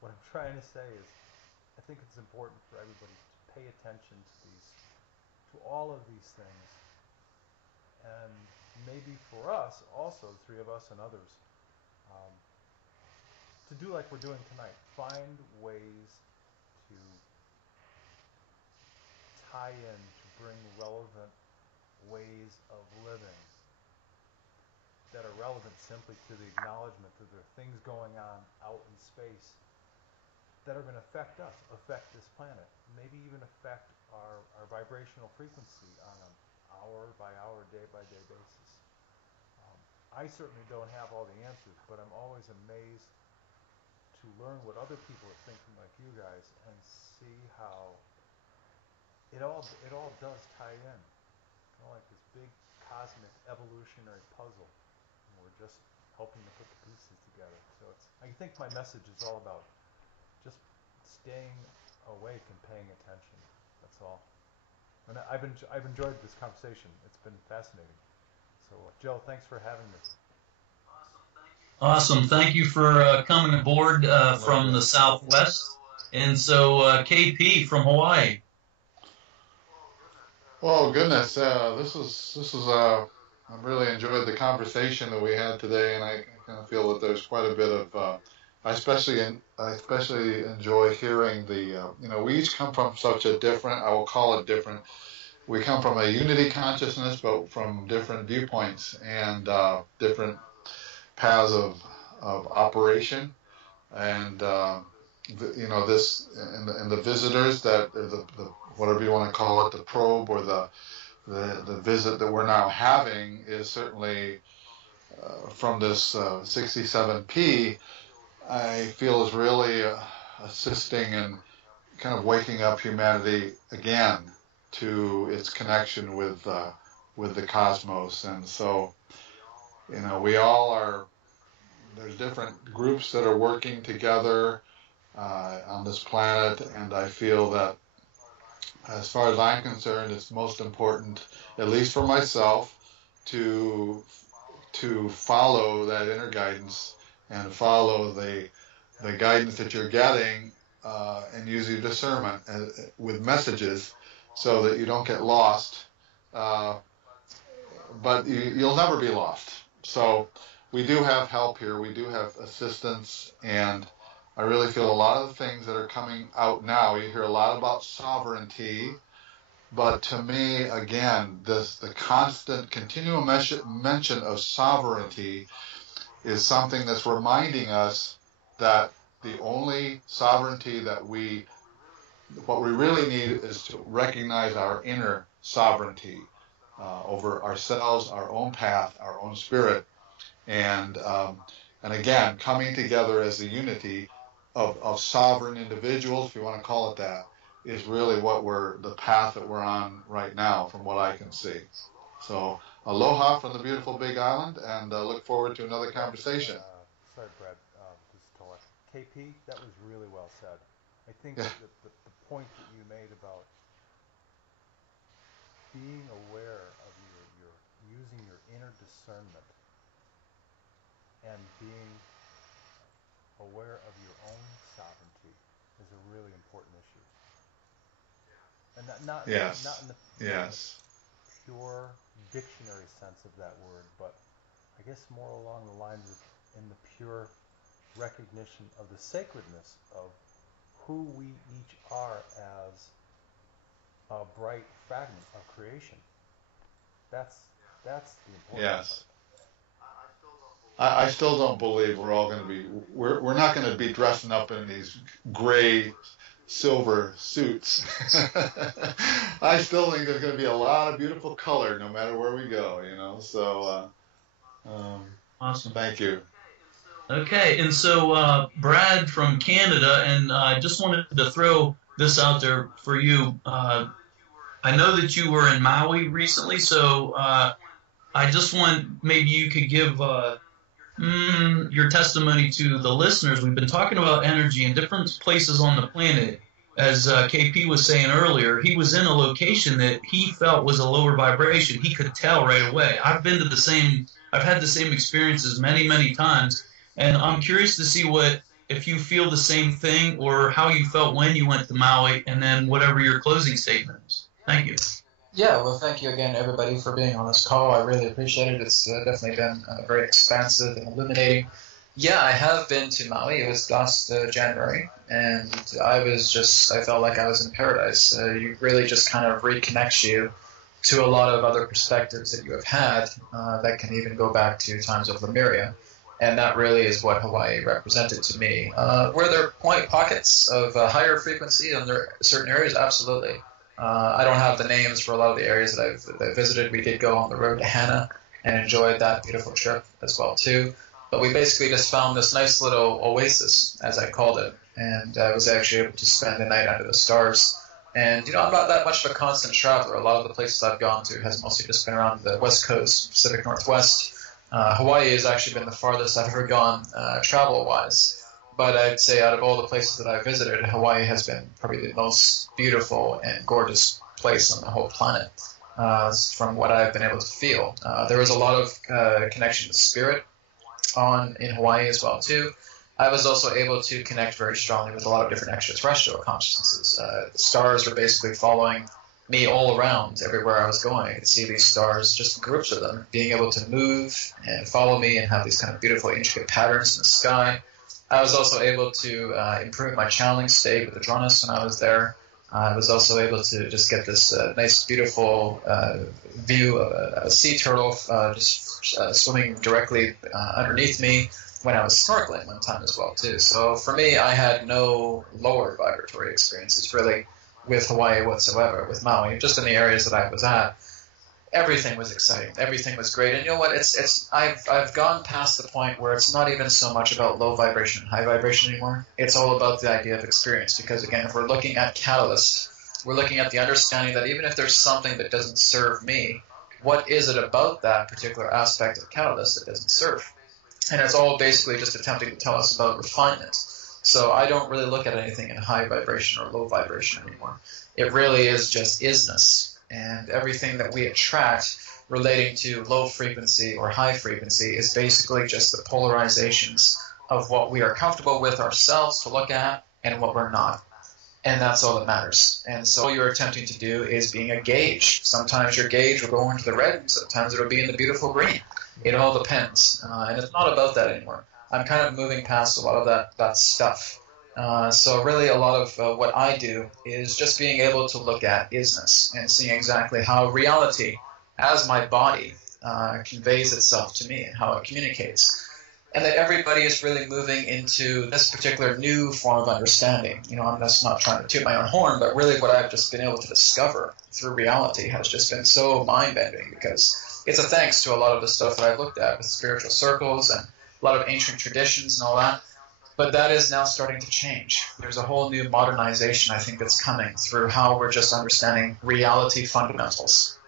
What I'm trying to say is I think it's important for everybody to pay attention to all of these things, and maybe for us also, the three of us and others, to do like we're doing tonight, find ways to tie in, to bring relevant ways of living that are relevant simply to the acknowledgement that there are things going on out in space that are going to affect us, affect this planet, maybe even affect our vibrational frequency on an hour-by-hour, day-by-day basis. I certainly don't have all the answers, but I'm always amazed to learn what other people are thinking like you guys and see how it all does tie in. Kind of like this big cosmic evolutionary puzzle. And we're just helping to put the pieces together. So I think my message is all about just staying awake and paying attention. That's all. And I've enjoyed this conversation. It's been fascinating. So Joe, thanks for having me. Awesome. Thank you for coming aboard from the Southwest. And so KP from Hawaii. Oh goodness, this is I really enjoyed the conversation that we had today, and I kind of feel that there's quite a bit of I especially enjoy hearing the we each come from such a different, I will call it different. We come from a unity consciousness, but from different viewpoints and different paths of operation, and this and the visitors that the whatever you want to call it, the probe or the visit that we're now having is certainly from this 67P. I feel is really assisting in kind of waking up humanity again to its connection with the cosmos, and so we all are. There's different groups that are working together on this planet, and I feel that as far as I'm concerned, it's most important, at least for myself, to follow that inner guidance and follow the guidance that you're getting and use your discernment with messages so that you don't get lost. But you'll never be lost. So we do have help here. We do have assistance, and I really feel a lot of the things that are coming out now. You hear a lot about sovereignty, but to me, again, the constant, continual mention of sovereignty is something that's reminding us that the only sovereignty what we really need is to recognize our inner sovereignty over ourselves, our own path, our own spirit, and again, coming together as a unity of sovereign individuals, if you want to call it that, is really the path that we're on right now, from what I can see. So, aloha from the beautiful Big Island, and look forward to another conversation. Sorry, Brad, this is Tola. KP, that was really well said. I think Yeah. that the point that you made about being aware of your using your inner discernment and being aware of your own sovereignty is a really important issue. And not Yes. not in the Yes. pure dictionary sense of that word, but I guess more along the lines of in the pure recognition of the sacredness of who we each are as a bright fragment of creation. That's the important Yes. part. I still don't believe we're all going to be. We're not going to be dressing up in these gray, silver suits. I still think there's going to be a lot of beautiful color no matter where we go. So Awesome. thank you. Okay, and so Brad from Canada, and I just wanted to throw this out there for you. I know that you were in Maui recently, so I just want maybe you could give your testimony to the listeners. We've been talking about energy in different places on the planet. As KP was saying earlier, he was in a location that he felt was a lower vibration. He could tell right away. I've had the same experiences many, many times, and I'm curious to see if you feel the same thing or how you felt when you went to Maui, and then whatever your closing statement is. Thank you. Yeah, well, thank you again, everybody, for being on this call. I really appreciate it. It's definitely been very expansive and illuminating. Yeah, I have been to Maui. It was last January, and I felt like I was in paradise. You really just kind of reconnects you to a lot of other perspectives that you have had that can even go back to times of Lemuria. And that really is what Hawaii represented to me. Were there pockets of higher frequency in certain areas? Absolutely. I don't have the names for a lot of the areas that I've visited. We did go on the road to Hana and enjoyed that beautiful trip as well too. But we basically just found this nice little oasis, as I called it, and I was actually able to spend the night under the stars. And I'm not that much of a constant traveler. A lot of the places I've gone to has mostly just been around the West Coast, Pacific Northwest. Hawaii has actually been the farthest I've ever gone travel-wise. But I'd say out of all the places that I've visited, Hawaii has been probably the most beautiful and gorgeous place on the whole planet, from what I've been able to feel. There was a lot of connection to spirit in Hawaii as well, too. I was also able to connect very strongly with a lot of different extraterrestrial consciousnesses. The stars were basically following me all around everywhere I was going. I could see these stars, just groups of them, being able to move and follow me and have these kind of beautiful, intricate patterns in the sky. I was also able to improve my channeling state with the Dronas when I was there. I was also able to just get this nice, beautiful view of a sea turtle swimming directly underneath me when I was snorkeling one time as well, too. So for me, I had no lower vibratory experiences, really, with Hawaii whatsoever, with Maui, just in the areas that I was at. Everything was exciting. Everything was great. And you know what? I've gone past the point where it's not even so much about low vibration and high vibration anymore. It's all about the idea of experience. Because again, if we're looking at catalyst, we're looking at the understanding that even if there's something that doesn't serve me, what is it about that particular aspect of catalyst that doesn't serve? And it's all basically just attempting to tell us about refinement. So I don't really look at anything in high vibration or low vibration anymore. It really is just isness. And everything that we attract relating to low frequency or high frequency is basically just the polarizations of what we are comfortable with ourselves to look at and what we're not. And that's all that matters. And so all you're attempting to do is being a gauge. Sometimes your gauge will go into the red, and sometimes it'll be in the beautiful green. It all depends, and it's not about that anymore. I'm kind of moving past a lot of that stuff. So really a lot of what I do is just being able to look at isness and seeing exactly how reality as my body conveys itself to me and how it communicates. And that everybody is really moving into this particular new form of understanding. I'm just not trying to toot my own horn, but really what I've just been able to discover through reality has just been so mind-bending, because it's a thanks to a lot of the stuff that I've looked at with spiritual circles and a lot of ancient traditions and all that. But that is now starting to change. There's a whole new modernization, I think, that's coming through how we're just understanding reality fundamentals.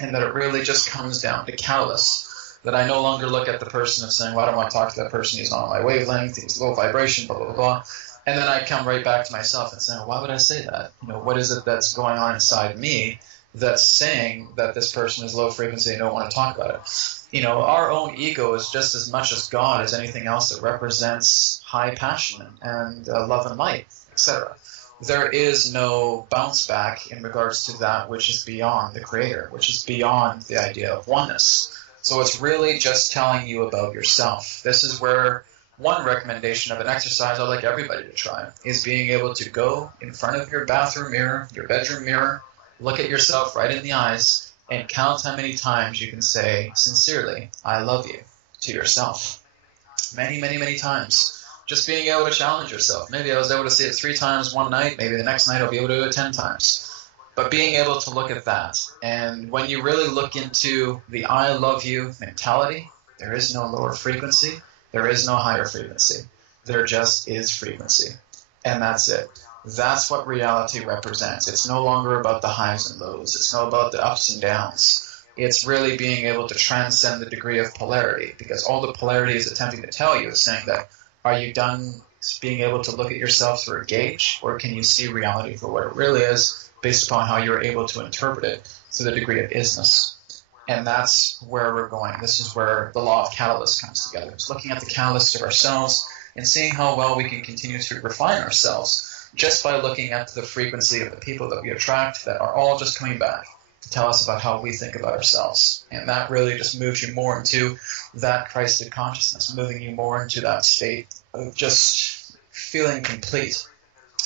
And that it really just comes down to catalysts. That I no longer look at the person and saying, well, I don't want to talk to that person, he's not on my wavelength, he's low vibration, blah, blah, blah, blah. And then I come right back to myself and say, why would I say that? What is it that's going on inside me that's saying that this person is low frequency and don't want to talk about it? Our own ego is just as much as God as anything else that represents high passion and love and light, etc. There is no bounce back in regards to that which is beyond the Creator, which is beyond the idea of oneness. So it's really just telling you about yourself. This is where one recommendation of an exercise I'd like everybody to try is being able to go in front of your bathroom mirror, your bedroom mirror, look at yourself right in the eyes, and count how many times you can say sincerely, I love you, to yourself. Many, many, many times. Just being able to challenge yourself. Maybe I was able to say it 3 times one night. Maybe the next night I'll be able to do it 10 times. But being able to look at that. And when you really look into the I love you mentality, there is no lower frequency. There is no higher frequency. There just is frequency. And that's it. That's what reality represents. It's no longer about the highs and lows. It's not about the ups and downs. It's really being able to transcend the degree of polarity, because all the polarity is attempting to tell you is saying that, are you done being able to look at yourself through a gauge, or can you see reality for what it really is based upon how you're able to interpret it to the degree of isness? And that's where we're going. This is where the law of catalyst comes together. It's looking at the catalyst of ourselves and seeing how well we can continue to refine ourselves just by looking at the frequency of the people that we attract that are all just coming back to tell us about how we think about ourselves. And that really just moves you more into that Christed consciousness, moving you more into that state of just feeling complete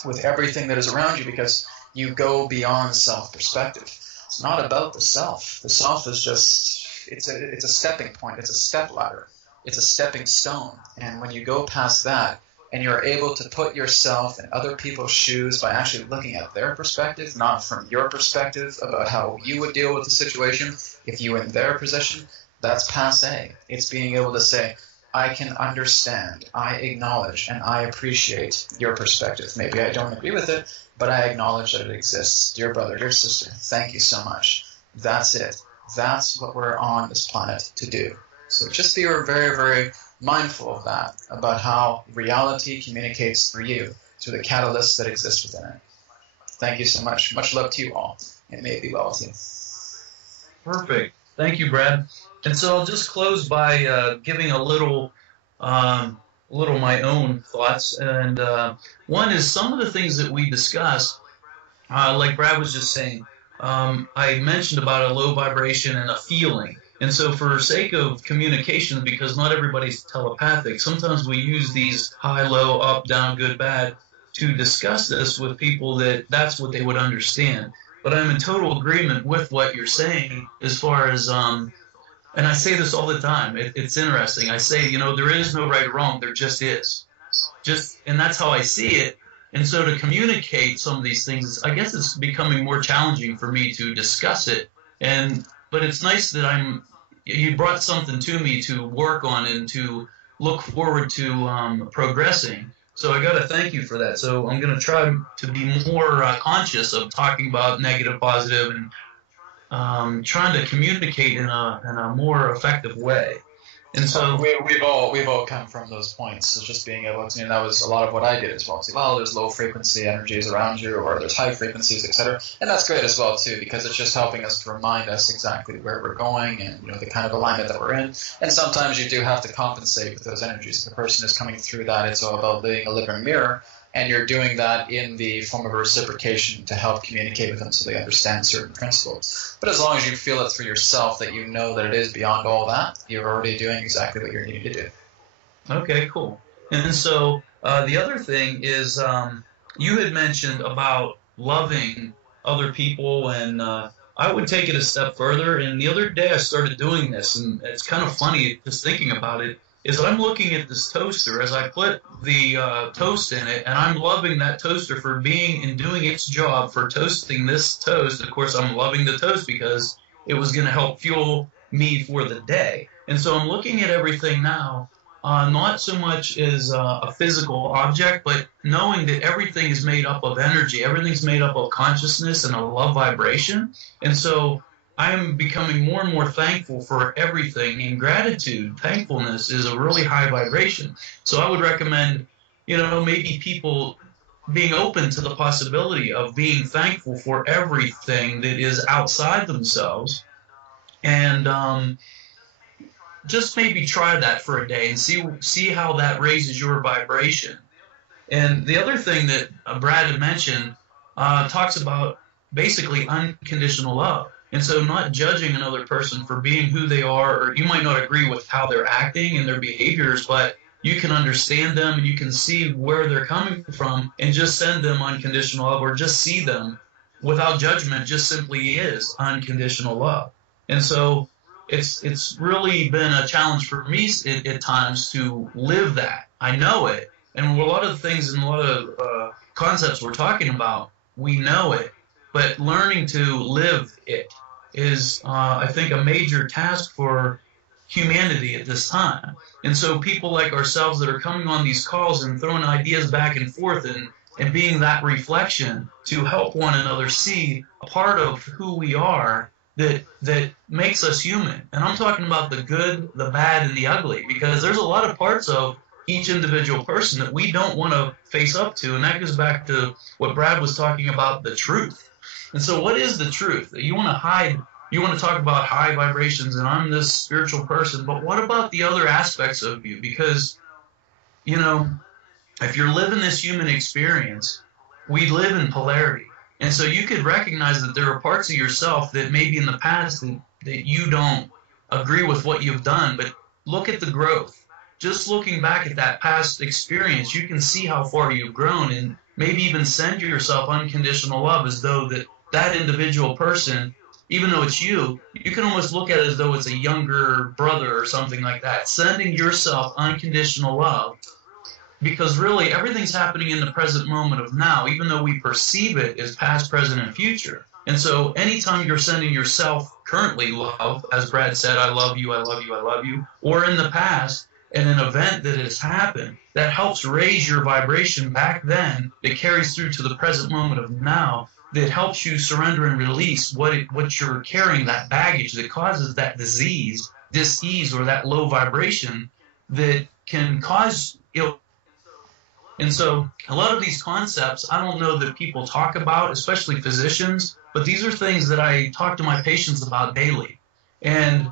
with everything that is around you, because you go beyond self-perspective. It's not about the self. The self is just, it's a stepping point. It's a step ladder. It's a stepping stone. And when you go past that, and you're able to put yourself in other people's shoes by actually looking at their perspective, not from your perspective about how you would deal with the situation if you were in their position, that's passé. It's being able to say, I can understand, I acknowledge, and I appreciate your perspective. Maybe I don't agree with it, but I acknowledge that it exists. Dear brother, dear sister, thank you so much. That's it. That's what we're on this planet to do. So just be very, very mindful of that, about how reality communicates through you, through the catalysts that exist within it. Thank you so much. Much love to you all, and may it be well with you. Perfect. Thank you, Brad. And so I'll just close by giving a little my own thoughts. And one is some of the things that we discussed, like Brad was just saying, I mentioned about a low vibration and a feeling. And so for sake of communication, because not everybody's telepathic, sometimes we use these high, low, up, down, good, bad to discuss this with people that's what they would understand. But I'm in total agreement with what you're saying as far as, and I say this all the time, it's interesting. I say, there is no right or wrong, there just is. And that's how I see it. And so to communicate some of these things, I guess it's becoming more challenging for me to discuss it. But it's nice that you brought something to me to work on and to look forward to progressing. So I got to thank you for that. So I'm going to try to be more conscious of talking about negative, positive, and trying to communicate in a more effective way. And so we've all come from those points. So just being able to, and that was a lot of what I did as well. Say, well, there's low frequency energies around you, or there's high frequencies, etc. And that's great as well too, because it's just helping us to remind us exactly where we're going and the kind of alignment that we're in. And sometimes you do have to compensate with those energies. If the person is coming through that, it's all about being a living mirror and you're doing that in the form of a reciprocation to help communicate with them so they understand certain principles. But as long as you feel it for yourself that you know that it is beyond all that, you're already doing exactly what you're needing to do. Okay, cool. And so the other thing is you had mentioned about loving other people, and I would take it a step further. And the other day I started doing this, and it's kind of funny just thinking about it, is I'm looking at this toaster as I put the toast in it, and I'm loving that toaster for being and doing its job for toasting this toast. Of course, I'm loving the toast because it was going to help fuel me for the day. And so I'm looking at everything now, not so much as a physical object, but knowing that everything is made up of energy, everything's made up of consciousness and a love vibration. And so I am becoming more and more thankful for everything, and gratitude, thankfulness is a really high vibration. So I would recommend, maybe people being open to the possibility of being thankful for everything that is outside themselves, and just maybe try that for a day and see how that raises your vibration. And the other thing that Brad had mentioned talks about basically unconditional love. And so not judging another person for being who they are, or you might not agree with how they're acting and their behaviors, but you can understand them and you can see where they're coming from and just send them unconditional love, or just see them without judgment, just simply is unconditional love. And so it's really been a challenge for me at times to live that. I know it. And a lot of things and a lot of concepts we're talking about, we know it. But learning to live it is, I think, a major task for humanity at this time. And so people like ourselves that are coming on these calls and throwing ideas back and forth and being that reflection to help one another see a part of who we are that makes us human. And I'm talking about the good, the bad, and the ugly, because there's a lot of parts of each individual person that we don't want to face up to. And that goes back to what Brad was talking about, the truth. And so what is the truth? You want to talk about high vibrations and I'm this spiritual person, but what about the other aspects of you? Because, if you're living this human experience, we live in polarity. And so you could recognize that there are parts of yourself that maybe in the past that you don't agree with what you've done, but look at the growth. Just looking back at that past experience, you can see how far you've grown, and maybe even send yourself unconditional love as though that individual person, even though it's you can almost look at it as though it's a younger brother or something like that. Sending yourself unconditional love, because really everything's happening in the present moment of now, even though we perceive it as past, present, and future. And so anytime you're sending yourself currently love, as Brad said, I love you, I love you, I love you, or in the past, in an event that has happened, that helps raise your vibration back then, that carries through to the present moment of now, that helps you surrender and release what you're carrying, that baggage that causes that disease, dis-ease, or that low vibration that can cause ill. And so a lot of these concepts, I don't know that people talk about, especially physicians, but these are things that I talk to my patients about daily. And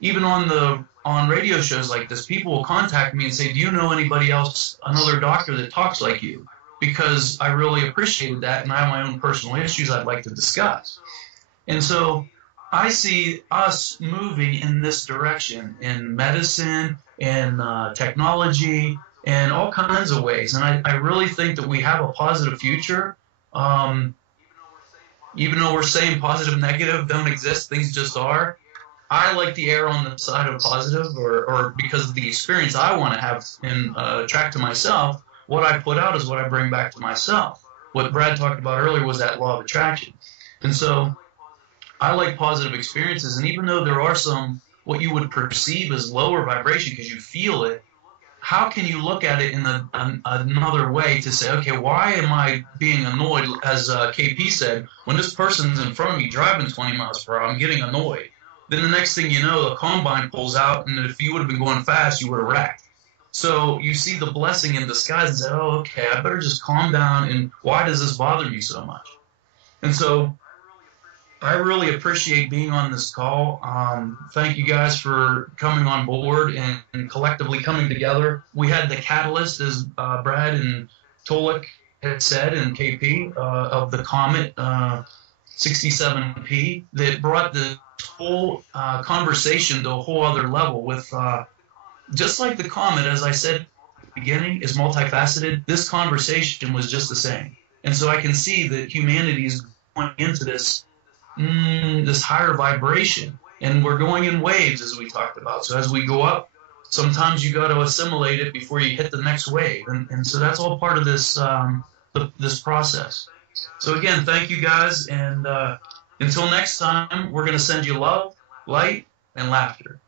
even on radio shows like this, people will contact me and say, do you know anybody else, another doctor that talks like you? Because I really appreciated that, and I have my own personal issues I'd like to discuss. And so I see us moving in this direction in medicine, in technology, and all kinds of ways. And I really think that we have a positive future. Even though we're saying positive, negative don't exist, things just are. I like to err on the side of positive, or because of the experience I want to have and attract to myself. What I put out is what I bring back to myself. What Brad talked about earlier was that law of attraction. And so I like positive experiences. And even though there are some what you would perceive as lower vibration because you feel it, how can you look at it in another way to say, okay, why am I being annoyed, as KP said, when this person's in front of me driving 20 miles per hour, I'm getting annoyed. Then the next thing you know, the combine pulls out, and if you would have been going fast, you would have wrecked. So you see the blessing in disguise and say, oh, okay, I better just calm down, and why does this bother me so much? And so I really appreciate being on this call. Thank you guys for coming on board and collectively coming together. We had the catalyst, as Brad and Tolik had said in KP of the Comet 67P that brought the whole conversation to a whole other level with just like the Comet, as I said at the beginning, is multifaceted. This conversation was just the same. And so I can see that humanity is going into this higher vibration, and we're going in waves, as we talked about. So as we go up, sometimes you got to assimilate it before you hit the next wave, and so that's all part of this this process. So again, thank you guys, and until next time, we're going to send you love, light, and laughter.